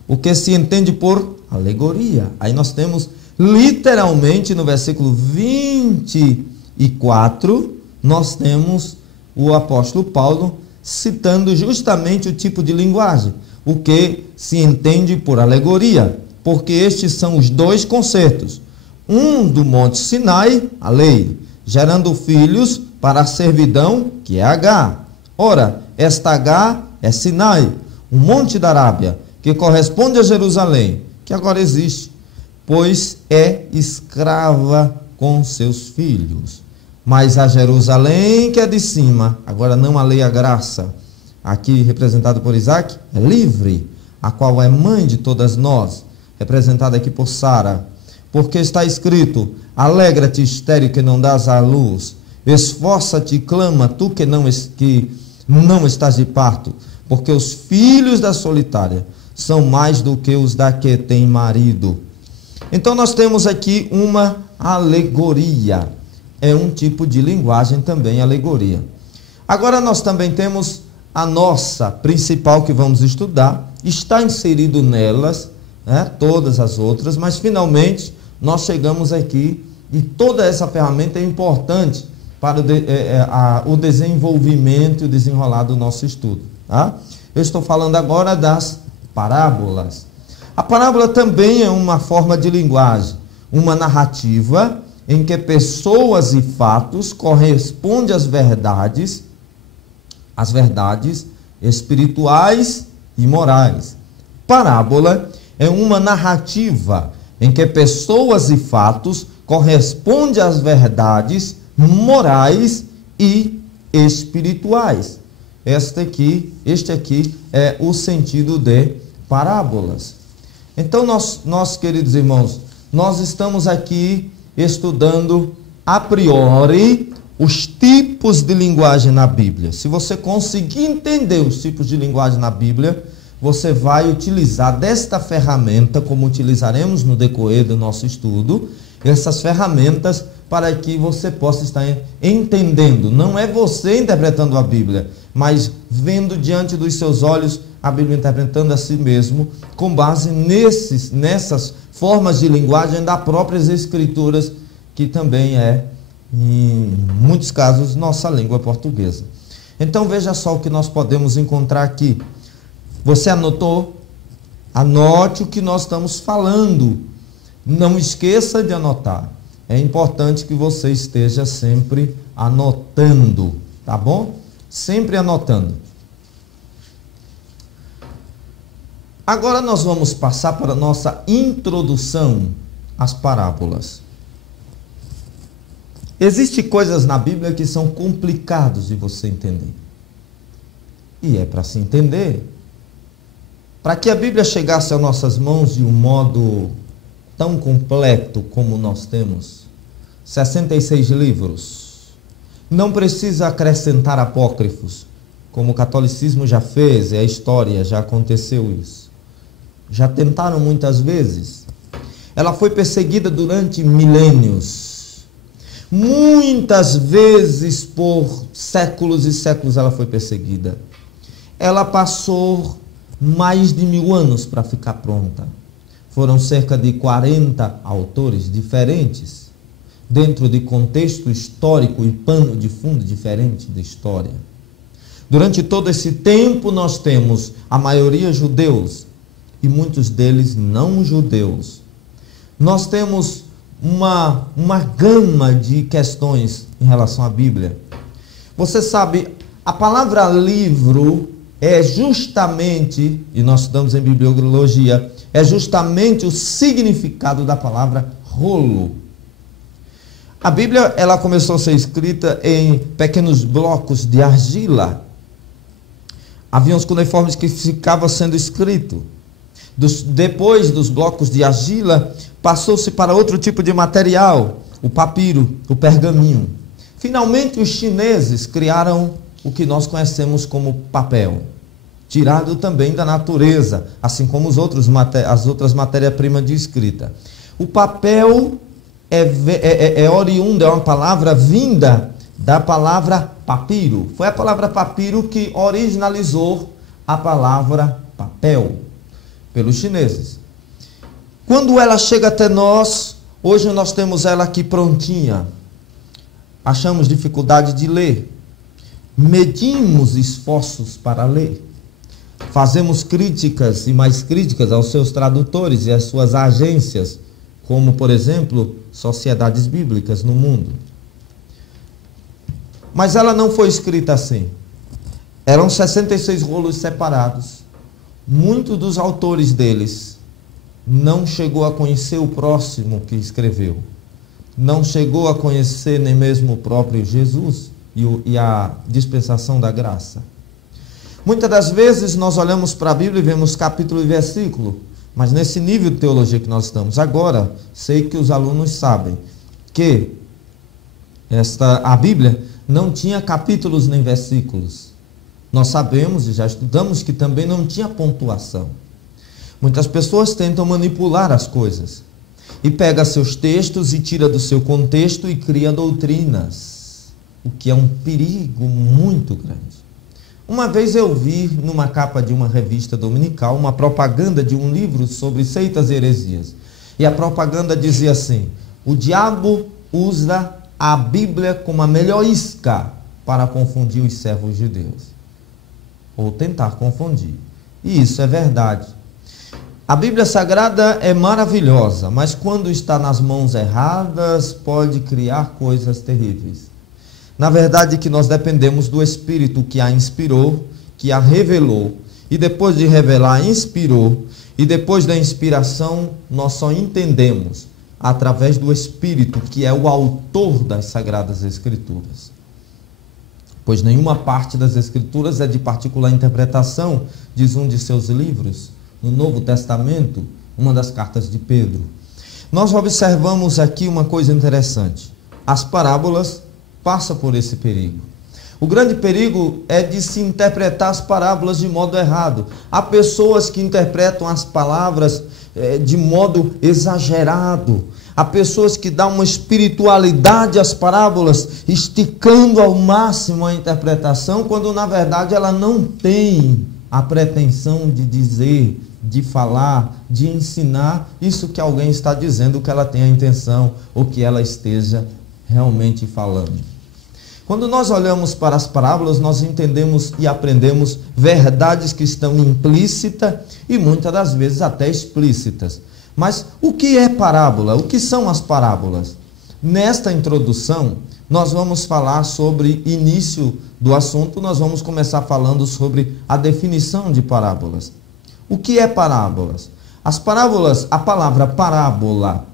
o que se entende por alegoria. Aí nós temos literalmente no versículo 24, nós temos o apóstolo Paulo citando justamente o tipo de linguagem, o que se entende por alegoria, porque estes são os 2 concertos, um do Monte Sinai, a lei, gerando filhos para a servidão, que é Agar. Ora, esta Agar é Sinai, um monte da Arábia, que corresponde a Jerusalém, que agora existe, pois é escrava com seus filhos. Mas a Jerusalém que é de cima, agora não a lei, a graça, aqui representado por Isaac, é livre, a qual é mãe de todas nós, representada aqui por Sara, porque está escrito: alegra-te, estéril, que não dás à luz, esforça-te e clama, tu que não estás de parto, porque os filhos da solitária são mais do que os da que tem marido. Então nós temos aqui uma alegoria, é um tipo de linguagem também, alegoria. Agora nós também temos a nossa principal, que vamos estudar, está inserido nelas, né, todas as outras, mas finalmente nós chegamos aqui, e toda essa ferramenta é importante para o desenvolvimento e o desenrolar do nosso estudo. Tá? Eu estou falando agora das parábolas. A parábola também é uma forma de linguagem, uma narrativa em que pessoas e fatos correspondem às verdades espirituais e morais. Parábola é uma narrativa em que pessoas e fatos correspondem às verdades morais e espirituais. Este aqui é o sentido de parábolas. Então, nós, queridos irmãos, nós estamos aqui estudando a priori os tipos de linguagem na Bíblia. Se você conseguir entender os tipos de linguagem na Bíblia, você vai utilizar desta ferramenta, como utilizaremos no decorrer do nosso estudo, essas ferramentas para que você possa estar entendendo. Não é você interpretando a Bíblia, mas vendo diante dos seus olhos a Bíblia interpretando a si mesmo, com base nessas formas de linguagem das próprias Escrituras, que também é, em muitos casos, nossa língua portuguesa. Então veja só o que nós podemos encontrar aqui. Você anotou? Anote o que nós estamos falando. Não esqueça de anotar. É importante que você esteja sempre anotando, tá bom? Sempre anotando. Agora nós vamos passar para a nossa introdução às parábolas. Existem coisas na Bíblia que são complicadas de você entender. E é para se entender. Para que a Bíblia chegasse às nossas mãos de um modo tão completo como nós temos, 66 livros, não precisa acrescentar apócrifos, como o catolicismo já fez, e a história já aconteceu isso. Já tentaram muitas vezes. Ela foi perseguida durante milênios. Muitas vezes, por séculos e séculos, ela foi perseguida. Ela passou mais de 1000 anos para ficar pronta. Foram cerca de 40 autores diferentes, dentro de contexto histórico e pano de fundo diferente da história. Durante todo esse tempo nós temos a maioria judeus e muitos deles não judeus. Nós temos uma gama de questões em relação à Bíblia. Você sabe, a palavra livro é justamente, e nós estudamos em bibliologia, é justamente o significado da palavra rolo. A Bíblia, ela começou a ser escrita em pequenos blocos de argila. Havia uns cuneiformes que ficavam sendo escrito. Depois dos blocos de argila, passou-se para outro tipo de material, o papiro, o pergaminho. Finalmente, os chineses criaram o que nós conhecemos como papel, tirado também da natureza, assim como as outras matérias-primas de escrita. O papel é oriundo, é uma palavra vinda da palavra papiro. Foi a palavra papiro que originalizou a palavra papel pelos chineses. Quando ela chega até nós, hoje nós temos ela aqui prontinha. Achamos dificuldade de ler. Medimos esforços para ler. Fazemos críticas e mais críticas aos seus tradutores e às suas agências, como, por exemplo, sociedades bíblicas no mundo. Mas ela não foi escrita assim. Eram 66 rolos separados. Muitos dos autores deles não chegou a conhecer o próximo que escreveu. Não chegou a conhecer nem mesmo o próprio Jesus e a dispensação da graça. Muitas das vezes nós olhamos para a Bíblia e vemos capítulo e versículo, mas nesse nível de teologia que nós estamos agora, sei que os alunos sabem que a Bíblia não tinha capítulos nem versículos. Nós sabemos e já estudamos que também não tinha pontuação. Muitas pessoas tentam manipular as coisas e pega seus textos e tira do seu contexto e cria doutrinas, o que é um perigo muito grande. Uma vez eu vi numa capa de uma revista dominical uma propaganda de um livro sobre seitas e heresias. E a propaganda dizia assim: o diabo usa a Bíblia como a melhor isca para confundir os servos de Deus. Ou tentar confundir. E isso é verdade. A Bíblia Sagrada é maravilhosa, mas quando está nas mãos erradas, pode criar coisas terríveis. Na verdade, que nós dependemos do Espírito que a inspirou, que a revelou, e depois de revelar, inspirou, e depois da inspiração, nós só entendemos através do Espírito, que é o autor das Sagradas Escrituras. Pois nenhuma parte das Escrituras é de particular interpretação, diz um de seus livros, no Novo Testamento, uma das cartas de Pedro. Nós observamos aqui uma coisa interessante. As parábolas passam por esse perigo. O grande perigo é de se interpretar as parábolas de modo errado. Há pessoas que interpretam as palavras de modo exagerado. Há pessoas que dão uma espiritualidade às parábolas, esticando ao máximo a interpretação, quando na verdade ela não tem a pretensão de dizer, de falar, de ensinar isso que alguém está dizendo, que ela tem a intenção, ou que ela esteja realmente falando. Quando nós olhamos para as parábolas, nós entendemos e aprendemos verdades que estão implícitas e muitas das vezes até explícitas. Mas o que é parábola? O que são as parábolas? Nesta introdução, nós vamos falar sobre início do assunto, nós vamos começar falando sobre a definição de parábolas. O que é parábolas? As parábolas, a palavra parábola,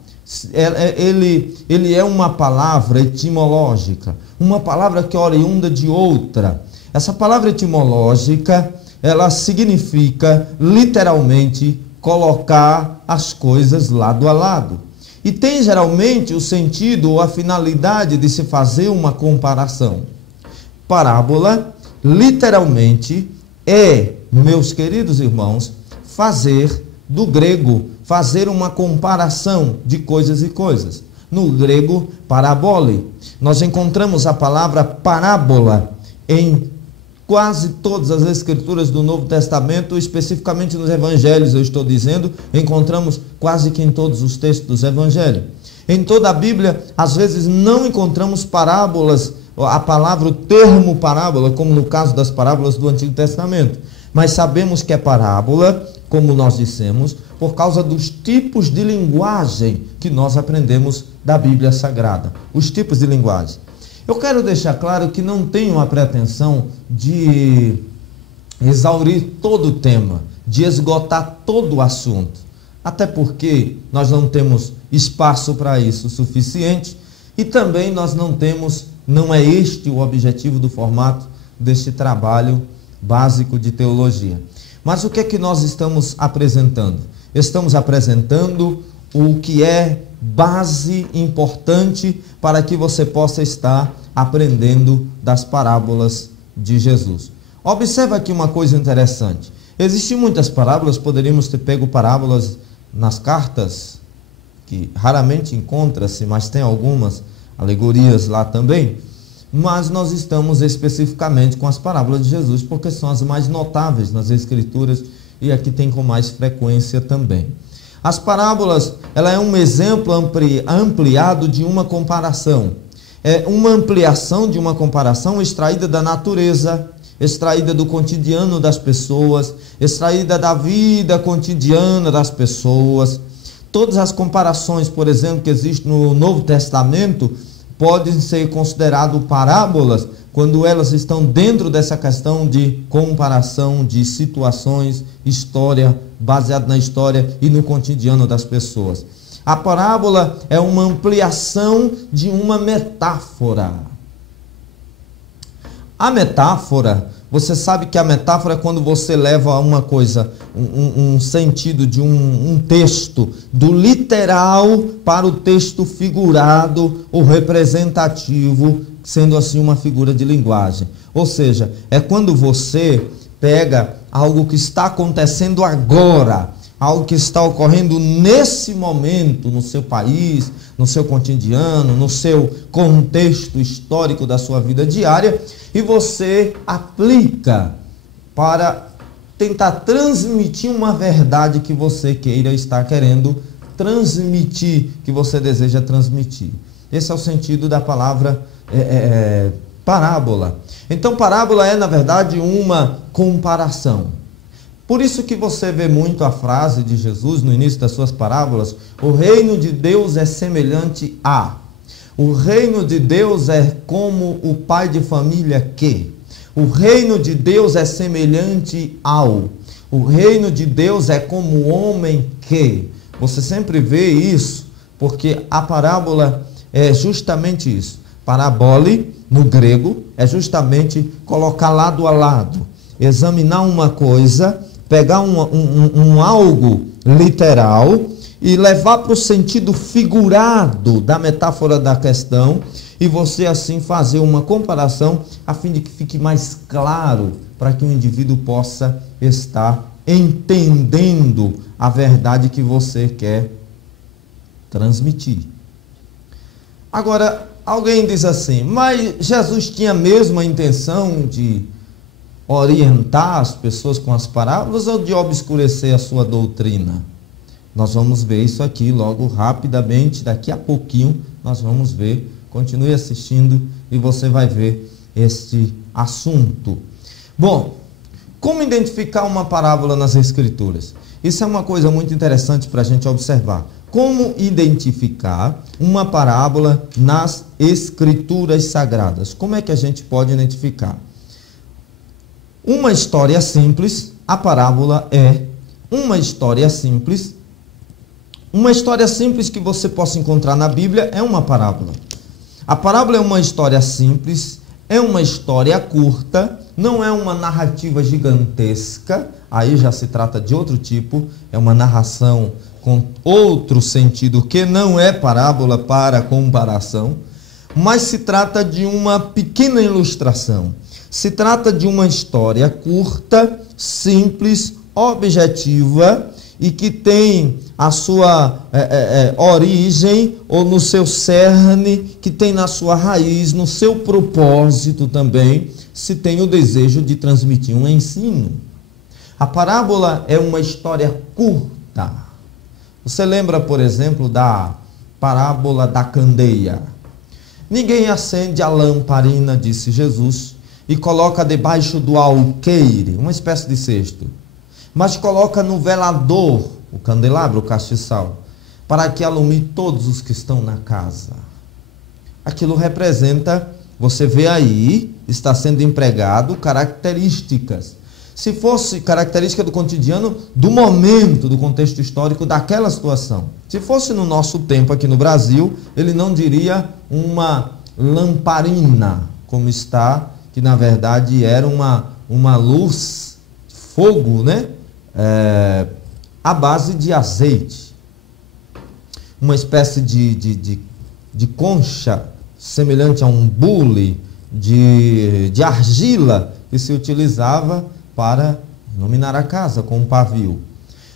ele é uma palavra etimológica, uma palavra que é oriunda de outra. Essa palavra etimológica, ela significa literalmente colocar as coisas lado a lado. E tem geralmente o sentido ou a finalidade de se fazer uma comparação. Parábola, literalmente, é, meus queridos irmãos, fazer do grego, fazer uma comparação de coisas e coisas. No grego, parabole. Nós encontramos a palavra parábola em quase todas as escrituras do Novo Testamento, especificamente nos evangelhos, eu estou dizendo, encontramos quase que em todos os textos dos evangelhos. Em toda a Bíblia, às vezes não encontramos parábolas, a palavra, o termo parábola, como no caso das parábolas do Antigo Testamento. Mas sabemos que é parábola, como nós dissemos, por causa dos tipos de linguagem que nós aprendemos da Bíblia Sagrada. Os tipos de linguagem. Eu quero deixar claro que não tenho a pretensão de exaurir todo o tema, de esgotar todo o assunto. Até porque nós não temos espaço para isso suficiente e também nós não é este o objetivo do formato deste trabalho básico de teologia. Mas o que é que nós estamos apresentando? Estamos apresentando o que é base importante para que você possa estar aprendendo das parábolas de Jesus. Observa aqui uma coisa interessante. Existem muitas parábolas, poderíamos ter pego parábolas nas cartas, que raramente encontra-se, mas tem algumas alegorias lá também. Mas nós estamos especificamente com as parábolas de Jesus, porque são as mais notáveis nas Escrituras e aqui tem com mais frequência também. As parábolas, ela é um exemplo ampliado de uma comparação. É uma ampliação de uma comparação extraída da natureza, extraída do cotidiano das pessoas, extraída da vida cotidiana das pessoas. Todas as comparações, por exemplo, que existem no Novo Testamento, podem ser consideradas parábolas quando elas estão dentro dessa questão de comparação de situações, história, baseado na história e no cotidiano das pessoas. A parábola é uma ampliação de uma metáfora. A metáfora, você sabe que a metáfora é quando você leva uma coisa, um sentido de um texto, do literal para o texto figurado ou representativo, sendo assim uma figura de linguagem. Ou seja, é quando você pega algo que está acontecendo agora, algo que está ocorrendo nesse momento no seu país, no seu cotidiano, no seu contexto histórico da sua vida diária, e você aplica para tentar transmitir uma verdade que você queira estar querendo transmitir, que você deseja transmitir. Esse é o sentido da palavra parábola. Então, parábola é, na verdade, uma comparação. Por isso que você vê muito a frase de Jesus no início das suas parábolas: o reino de Deus é semelhante a. O reino de Deus é como o pai de família que. O reino de Deus é semelhante ao. O reino de Deus é como o homem que. Você sempre vê isso, porque a parábola é justamente isso. Parabole, no grego, é justamente colocar lado a lado. Examinar uma coisa, pegar um algo literal e levar para o sentido figurado da metáfora da questão, e você assim fazer uma comparação a fim de que fique mais claro para que o indivíduo possa estar entendendo a verdade que você quer transmitir. Agora, alguém diz assim: mas Jesus tinha mesmo a intenção de orientar as pessoas com as parábolas ou de obscurecer a sua doutrina? Nós vamos ver isso aqui logo rapidamente, daqui a pouquinho nós vamos ver. Continue assistindo e você vai ver este assunto. Bom, como identificar uma parábola nas Escrituras? Isso é uma coisa muito interessante para a gente observar. Como identificar uma parábola nas Escrituras Sagradas? Como é que a gente pode identificar? Uma história simples, a parábola é uma história simples. Uma história simples que você possa encontrar na Bíblia é uma parábola. A parábola é uma história simples, é uma história curta, não é uma narrativa gigantesca, aí já se trata de outro tipo, é uma narração com outro sentido que não é parábola para comparação, mas se trata de uma pequena ilustração. Se trata de uma história curta, simples, objetiva e que tem a sua origem ou no seu cerne, que tem na sua raiz, no seu propósito também, se tem o desejo de transmitir um ensino. A parábola é uma história curta. Você lembra, por exemplo, da parábola da candeia? Ninguém acende a lamparina, disse Jesus, e coloca debaixo do alqueire, uma espécie de cesto, mas coloca no velador, o candelabro, o castiçal, para que alumie todos os que estão na casa. Aquilo representa, você vê aí, está sendo empregado características. Se fosse característica do cotidiano, do momento, do contexto histórico, daquela situação. Se fosse no nosso tempo aqui no Brasil, ele não diria uma lamparina, como está, que na verdade era uma luz, fogo, né? À base de azeite. Uma espécie de concha, semelhante a um bule de argila, que se utilizava para iluminar a casa com um pavio.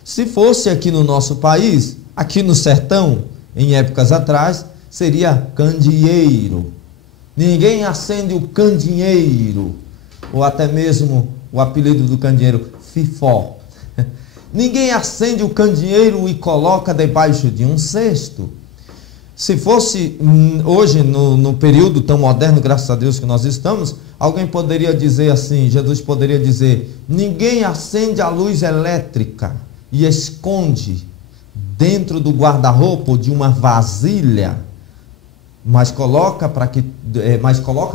Se fosse aqui no nosso país, aqui no sertão, em épocas atrás, seria candeeiro. Ninguém acende o candeeiro, ou até mesmo o apelido do candeeiro, fifó. Ninguém acende o candeeiro e coloca debaixo de um cesto. Se fosse hoje, no período tão moderno, graças a Deus que nós estamos, alguém poderia dizer assim, Jesus poderia dizer: ninguém acende a luz elétrica e esconde dentro do guarda-roupa de uma vasilha, mas coloca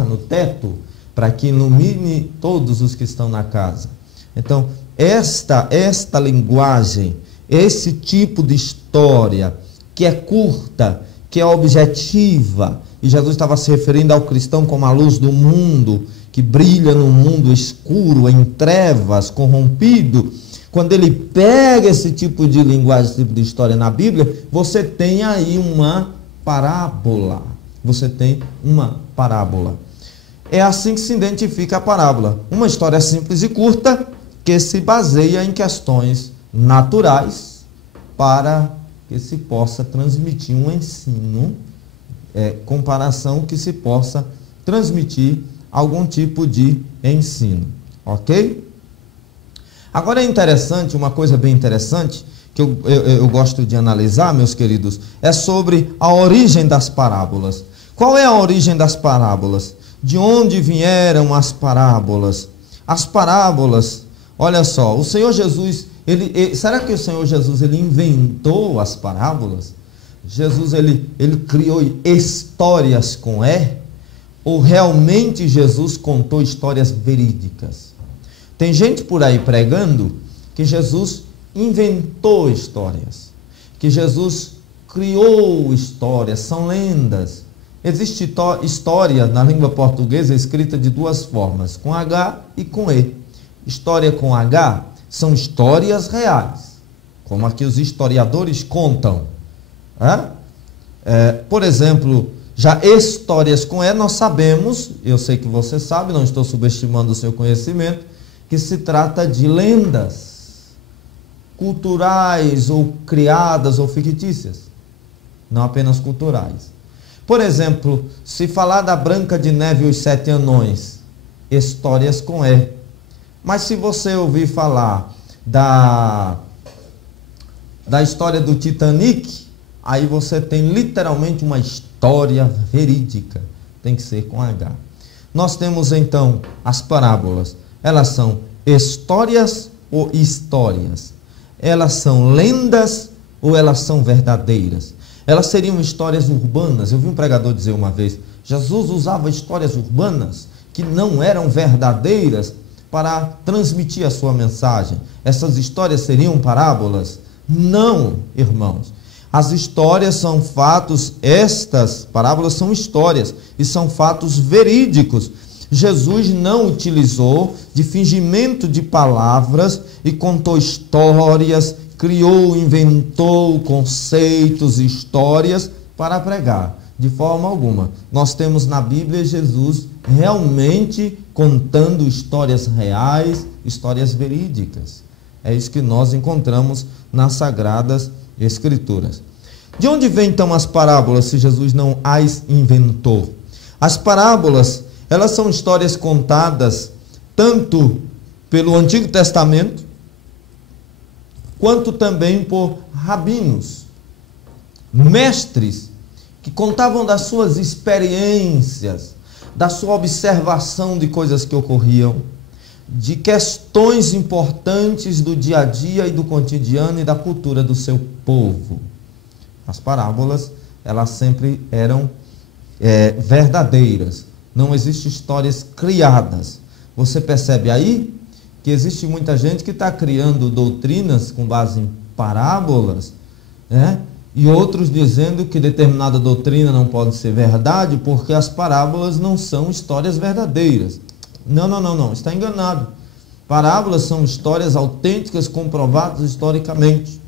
no teto, para que ilumine todos os que estão na casa. Então, esta linguagem, esse tipo de história, que é curta, que é objetiva, e Jesus estava se referindo ao cristão como a luz do mundo, que brilha no mundo escuro, em trevas, corrompido. Quando ele pega esse tipo de linguagem, esse tipo de história na Bíblia, você tem aí uma parábola. Você tem uma parábola. É assim que se identifica a parábola. Uma história simples e curta que se baseia em questões naturais para que se possa transmitir um ensino, comparação que se possa transmitir algum tipo de ensino. Ok? Agora é interessante, uma coisa bem interessante, que eu gosto de analisar, meus queridos, é sobre a origem das parábolas. Qual é a origem das parábolas? De onde vieram as parábolas? As parábolas, olha só, o Senhor Jesus, será que o Senhor Jesus ele inventou as parábolas? Jesus ele criou histórias com ou realmente Jesus contou histórias verídicas? Tem gente por aí pregando que Jesus inventou histórias, que Jesus criou histórias, são lendas. Existe história na língua portuguesa escrita de duas formas, com H e com E. História com H são histórias reais, como aqui os historiadores contam. Por exemplo, já histórias com E, nós sabemos, eu sei que você sabe, não estou subestimando o seu conhecimento, que se trata de lendas culturais ou criadas ou fictícias, não apenas culturais. Por exemplo, se falar da Branca de Neve e os Sete Anões, histórias com E. Mas se você ouvir falar da história do Titanic, aí você tem literalmente uma história verídica, tem que ser com H. Nós temos então as parábolas, elas são histórias ou histórias? Elas são lendas ou elas são verdadeiras? Elas seriam histórias urbanas. Eu vi um pregador dizer uma vez, Jesus usava histórias urbanas que não eram verdadeiras para transmitir a sua mensagem. Essas histórias seriam parábolas? Não, irmãos. As histórias são fatos, estas parábolas são histórias e são fatos verídicos. Jesus não utilizou de fingimento de palavras e contou histórias, criou, inventou conceitos, histórias para pregar. De forma alguma. Nós temos na Bíblia Jesus realmente contando histórias reais, histórias verídicas. É isso que nós encontramos nas Sagradas Escrituras. De onde vêm então as parábolas se Jesus não as inventou? As parábolas, elas são histórias contadas tanto pelo Antigo Testamento, quanto também por rabinos, mestres, que contavam das suas experiências, da sua observação de coisas que ocorriam, de questões importantes do dia a dia e do cotidiano e da cultura do seu povo. As parábolas, elas sempre eram verdadeiras. Não existem histórias criadas. Você percebe aí que existe muita gente que está criando doutrinas com base em parábolas, né? E outros dizendo que determinada doutrina não pode ser verdade porque as parábolas não são histórias verdadeiras. Não, está enganado. Parábolas são histórias autênticas, comprovadas historicamente.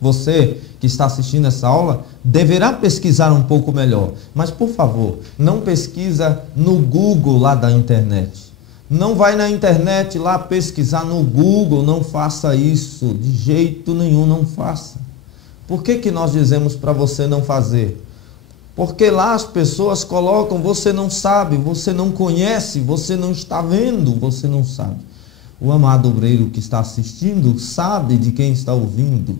Você que está assistindo essa aula deverá pesquisar um pouco melhor, mas por favor, não pesquisa no Google lá da internet. Não vai na internet lá pesquisar no Google, não faça isso, de jeito nenhum não faça. Por que nós dizemos para você não fazer? Porque lá as pessoas colocam, você não sabe, você não conhece, você não está vendo, você não sabe. O amado obreiro que está assistindo sabe de quem está ouvindo.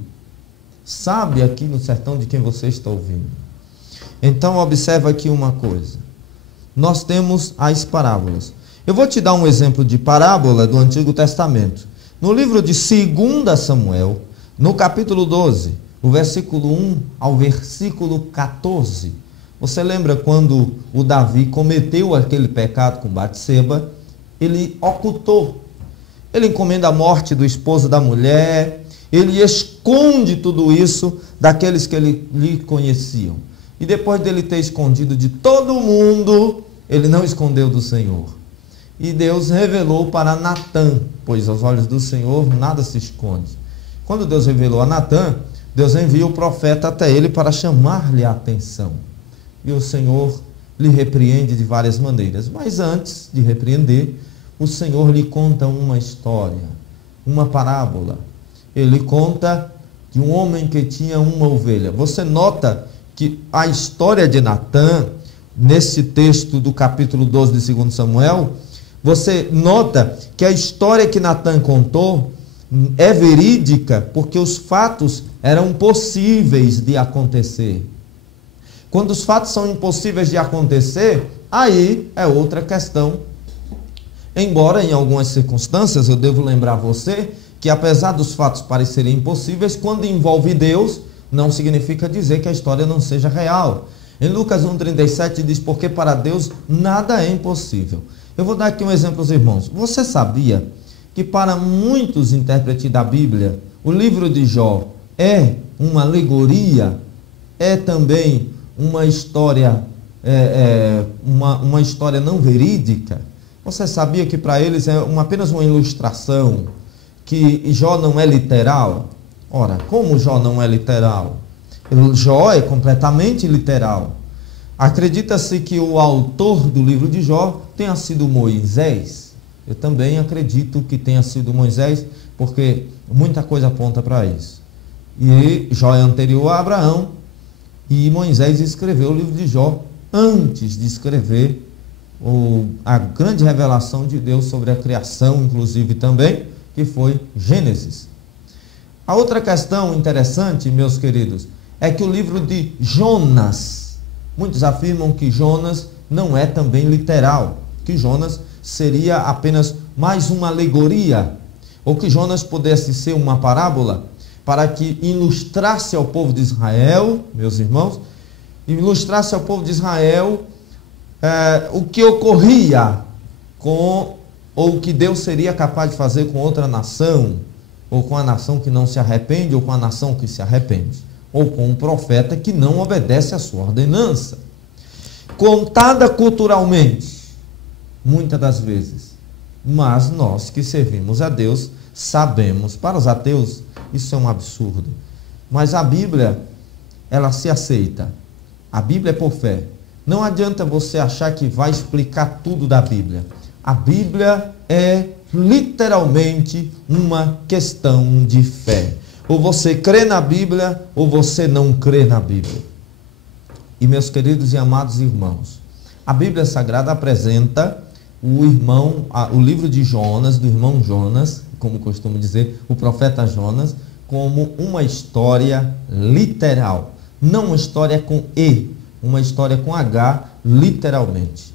Sabe aqui no sertão de quem você está ouvindo. Então observa aqui uma coisa. Nós temos as parábolas. Eu vou te dar um exemplo de parábola do Antigo Testamento. No livro de 2 Samuel, no capítulo 12, o versículo 1 ao versículo 14, Você lembra quando o Davi cometeu aquele pecado com Batseba? Ele ocultou. Ele encomenda a morte do esposo da mulher, ele esconde tudo isso daqueles que ele lhe conheciam. E depois dele ter escondido de todo mundo, ele não escondeu do Senhor. E Deus revelou para Natã, pois aos olhos do Senhor nada se esconde. Quando Deus revelou a Natã, Deus envia o profeta até ele para chamar-lhe a atenção. E o Senhor lhe repreende de várias maneiras. Mas antes de repreender, o Senhor lhe conta uma história, uma parábola. Ele conta de um homem que tinha uma ovelha. Você nota que a história de Natã, nesse texto do capítulo 12 de 2 Samuel, você nota que a história que Natã contou é verídica, porque os fatos eram possíveis de acontecer. Quando os fatos são impossíveis de acontecer, aí é outra questão. Embora em algumas circunstâncias, eu devo lembrar você, que apesar dos fatos parecerem impossíveis, quando envolve Deus, não significa dizer que a história não seja real. Em Lucas 1,37 diz, porque para Deus nada é impossível. Eu vou dar aqui um exemplo aos irmãos. Você sabia que para muitos intérpretes da Bíblia, o livro de Jó é uma alegoria, é também uma história, uma história não verídica? Você sabia que para eles é apenas uma ilustração, que Jó não é literal? Ora, como Jó não é literal? Jó é completamente literal. Acredita-se que o autor do livro de Jó tenha sido Moisés. Eu também acredito que tenha sido Moisés, porque muita coisa aponta para isso. E Jó é anterior a Abraão, e Moisés escreveu o livro de Jó antes de escrever a grande revelação de Deus sobre a criação, inclusive também, que foi Gênesis. A outra questão interessante, meus queridos, é que o livro de Jonas, muitos afirmam que Jonas não é também literal, que Jonas seria apenas mais uma alegoria, ou que Jonas pudesse ser uma parábola, para que ilustrasse ao povo de Israel, meus irmãos, ilustrasse ao povo de Israel o que ocorria com, ou o que Deus seria capaz de fazer com outra nação, ou com a nação que não se arrepende, ou com a nação que se arrepende, ou com um profeta que não obedece à sua ordenança. Contada culturalmente, muitas das vezes, mas nós que servimos a Deus sabemos. Para os ateus isso é um absurdo, mas a Bíblia, ela se aceita. A Bíblia é por fé. Não adianta você achar que vai explicar tudo da Bíblia. A Bíblia é literalmente uma questão de fé. Ou você crê na Bíblia, ou você não crê na Bíblia. E meus queridos e amados irmãos, a Bíblia Sagrada apresenta o livro de Jonas, do irmão Jonas, como costumo dizer, o profeta Jonas, como uma história literal. Não uma história com E, uma história com H, literalmente.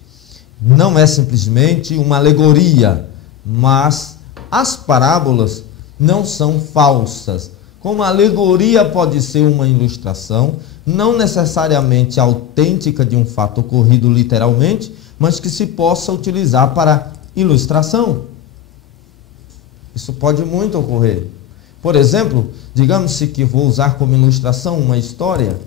Não é simplesmente uma alegoria, mas as parábolas não são falsas. Como a alegoria pode ser uma ilustração, não necessariamente autêntica de um fato ocorrido literalmente, mas que se possa utilizar para ilustração. Isso pode muito ocorrer. Por exemplo, digamos-se que vou usar como ilustração uma história.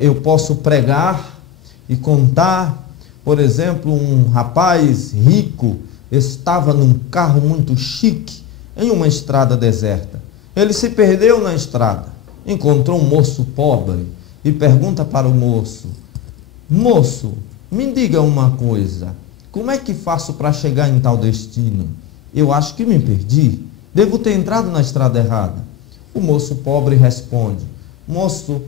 Eu posso pregar e contar, por exemplo, um rapaz rico estava num carro muito chique em uma estrada deserta. Ele se perdeu na estrada, encontrou um moço pobre e pergunta para o moço: moço, me diga uma coisa, como é que faço para chegar em tal destino? Eu acho que me perdi, devo ter entrado na estrada errada. O moço pobre responde: moço,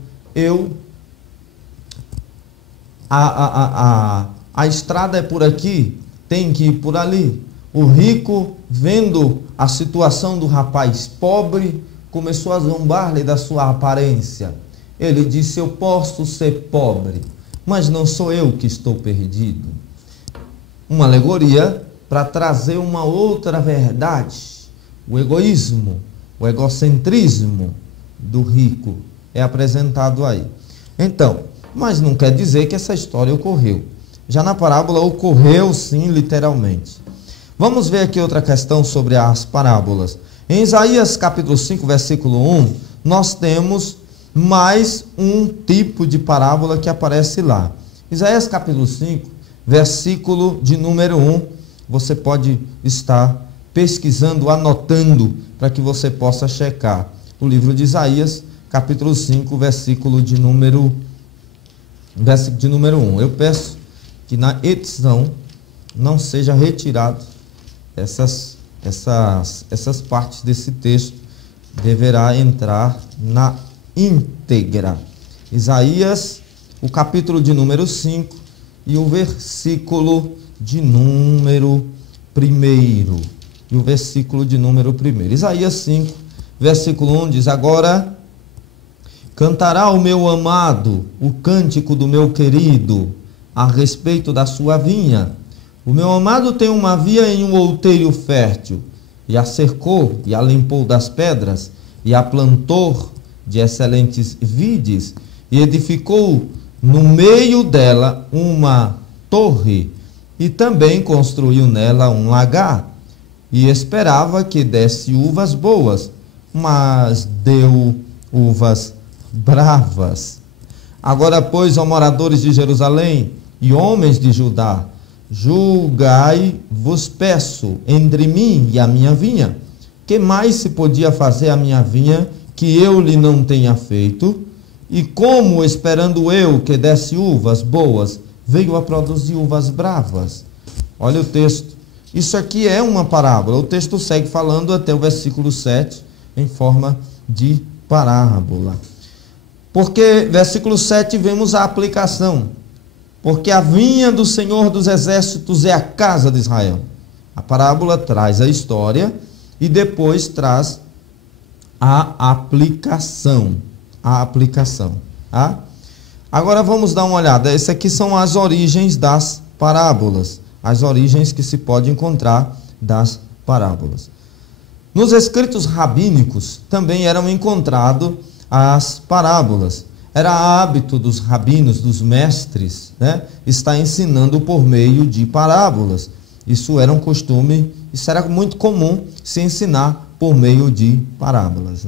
a estrada é por aqui, tem que ir por ali. O rico, vendo a situação do rapaz pobre, começou a zombar-lhe da sua aparência. Ele disse: eu posso ser pobre, mas não sou eu que estou perdido. Uma alegoria para trazer uma outra verdade. O egoísmo, o egocentrismo do rico é apresentado aí. Então, mas não quer dizer que essa história ocorreu. Já na parábola ocorreu sim, literalmente. Vamos ver aqui outra questão sobre as parábolas. Em Isaías capítulo 5, versículo 1, nós temos mais um tipo de parábola que aparece lá. Isaías capítulo 5, versículo de número 1, você pode estar pesquisando, anotando, para que você possa checar. O livro de Isaías, capítulo 5, versículo de número 1. Eu peço que na edição não seja retirado essas partes desse texto, deverá entrar na íntegra. Isaías, o capítulo de número 5 e o versículo de número 1. E o versículo de número 1. Isaías 5, versículo 1 diz: agora cantará o meu amado o cântico do meu querido a respeito da sua vinha. O meu amado tem uma vinha em um outeiro fértil, e a cercou e a limpou das pedras, e a plantou de excelentes vides, e edificou no meio dela uma torre, e também construiu nela um lagar, e esperava que desse uvas boas, mas deu uvas bravas. Agora, pois, ó moradores de Jerusalém e homens de Judá, julgai, vos peço, entre mim e a minha vinha. Que mais se podia fazer a minha vinha que eu lhe não tenha feito? E como, esperando eu que desse uvas boas, veio a produzir uvas bravas? Olha o texto. Isso aqui é uma parábola. O texto segue falando até o versículo 7, em forma de parábola. Porque, versículo 7, vemos a aplicação. Porque a vinha do Senhor dos Exércitos é a casa de Israel. A parábola traz a história e depois traz a aplicação. Tá? Agora vamos dar uma olhada. Essas aqui são as origens das parábolas. As origens que se pode encontrar das parábolas. Nos escritos rabínicos também eram encontradas as parábolas. Era hábito dos rabinos, dos mestres, estar ensinando por meio de parábolas. Isso era um costume, isso era muito comum se ensinar por meio de parábolas.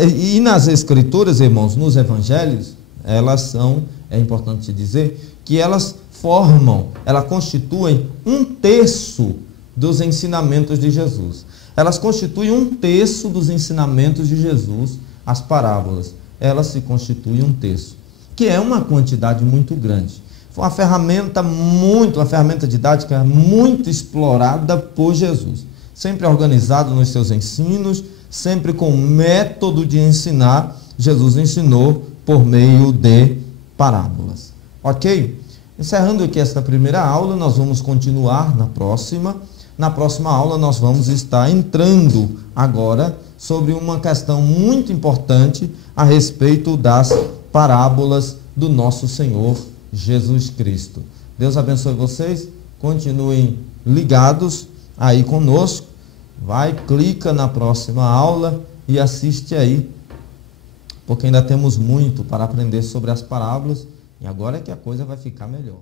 E nas escrituras, irmãos, nos evangelhos, elas são, é importante dizer, que elas constituem um terço dos ensinamentos de Jesus. Elas constituem um terço dos ensinamentos de Jesus, as parábolas. Elas se constituem um terço, que é uma quantidade muito grande. Foi uma ferramenta didática muito explorada por Jesus. Sempre organizado nos seus ensinos, sempre com método de ensinar, Jesus ensinou por meio de parábolas. Ok? Encerrando aqui esta primeira aula, nós vamos continuar na próxima. Na próxima aula nós vamos estar entrando agora sobre uma questão muito importante a respeito das parábolas do nosso Senhor Jesus Cristo. Deus abençoe vocês, continuem ligados aí conosco, clica na próxima aula e assiste aí, porque ainda temos muito para aprender sobre as parábolas e agora é que a coisa vai ficar melhor.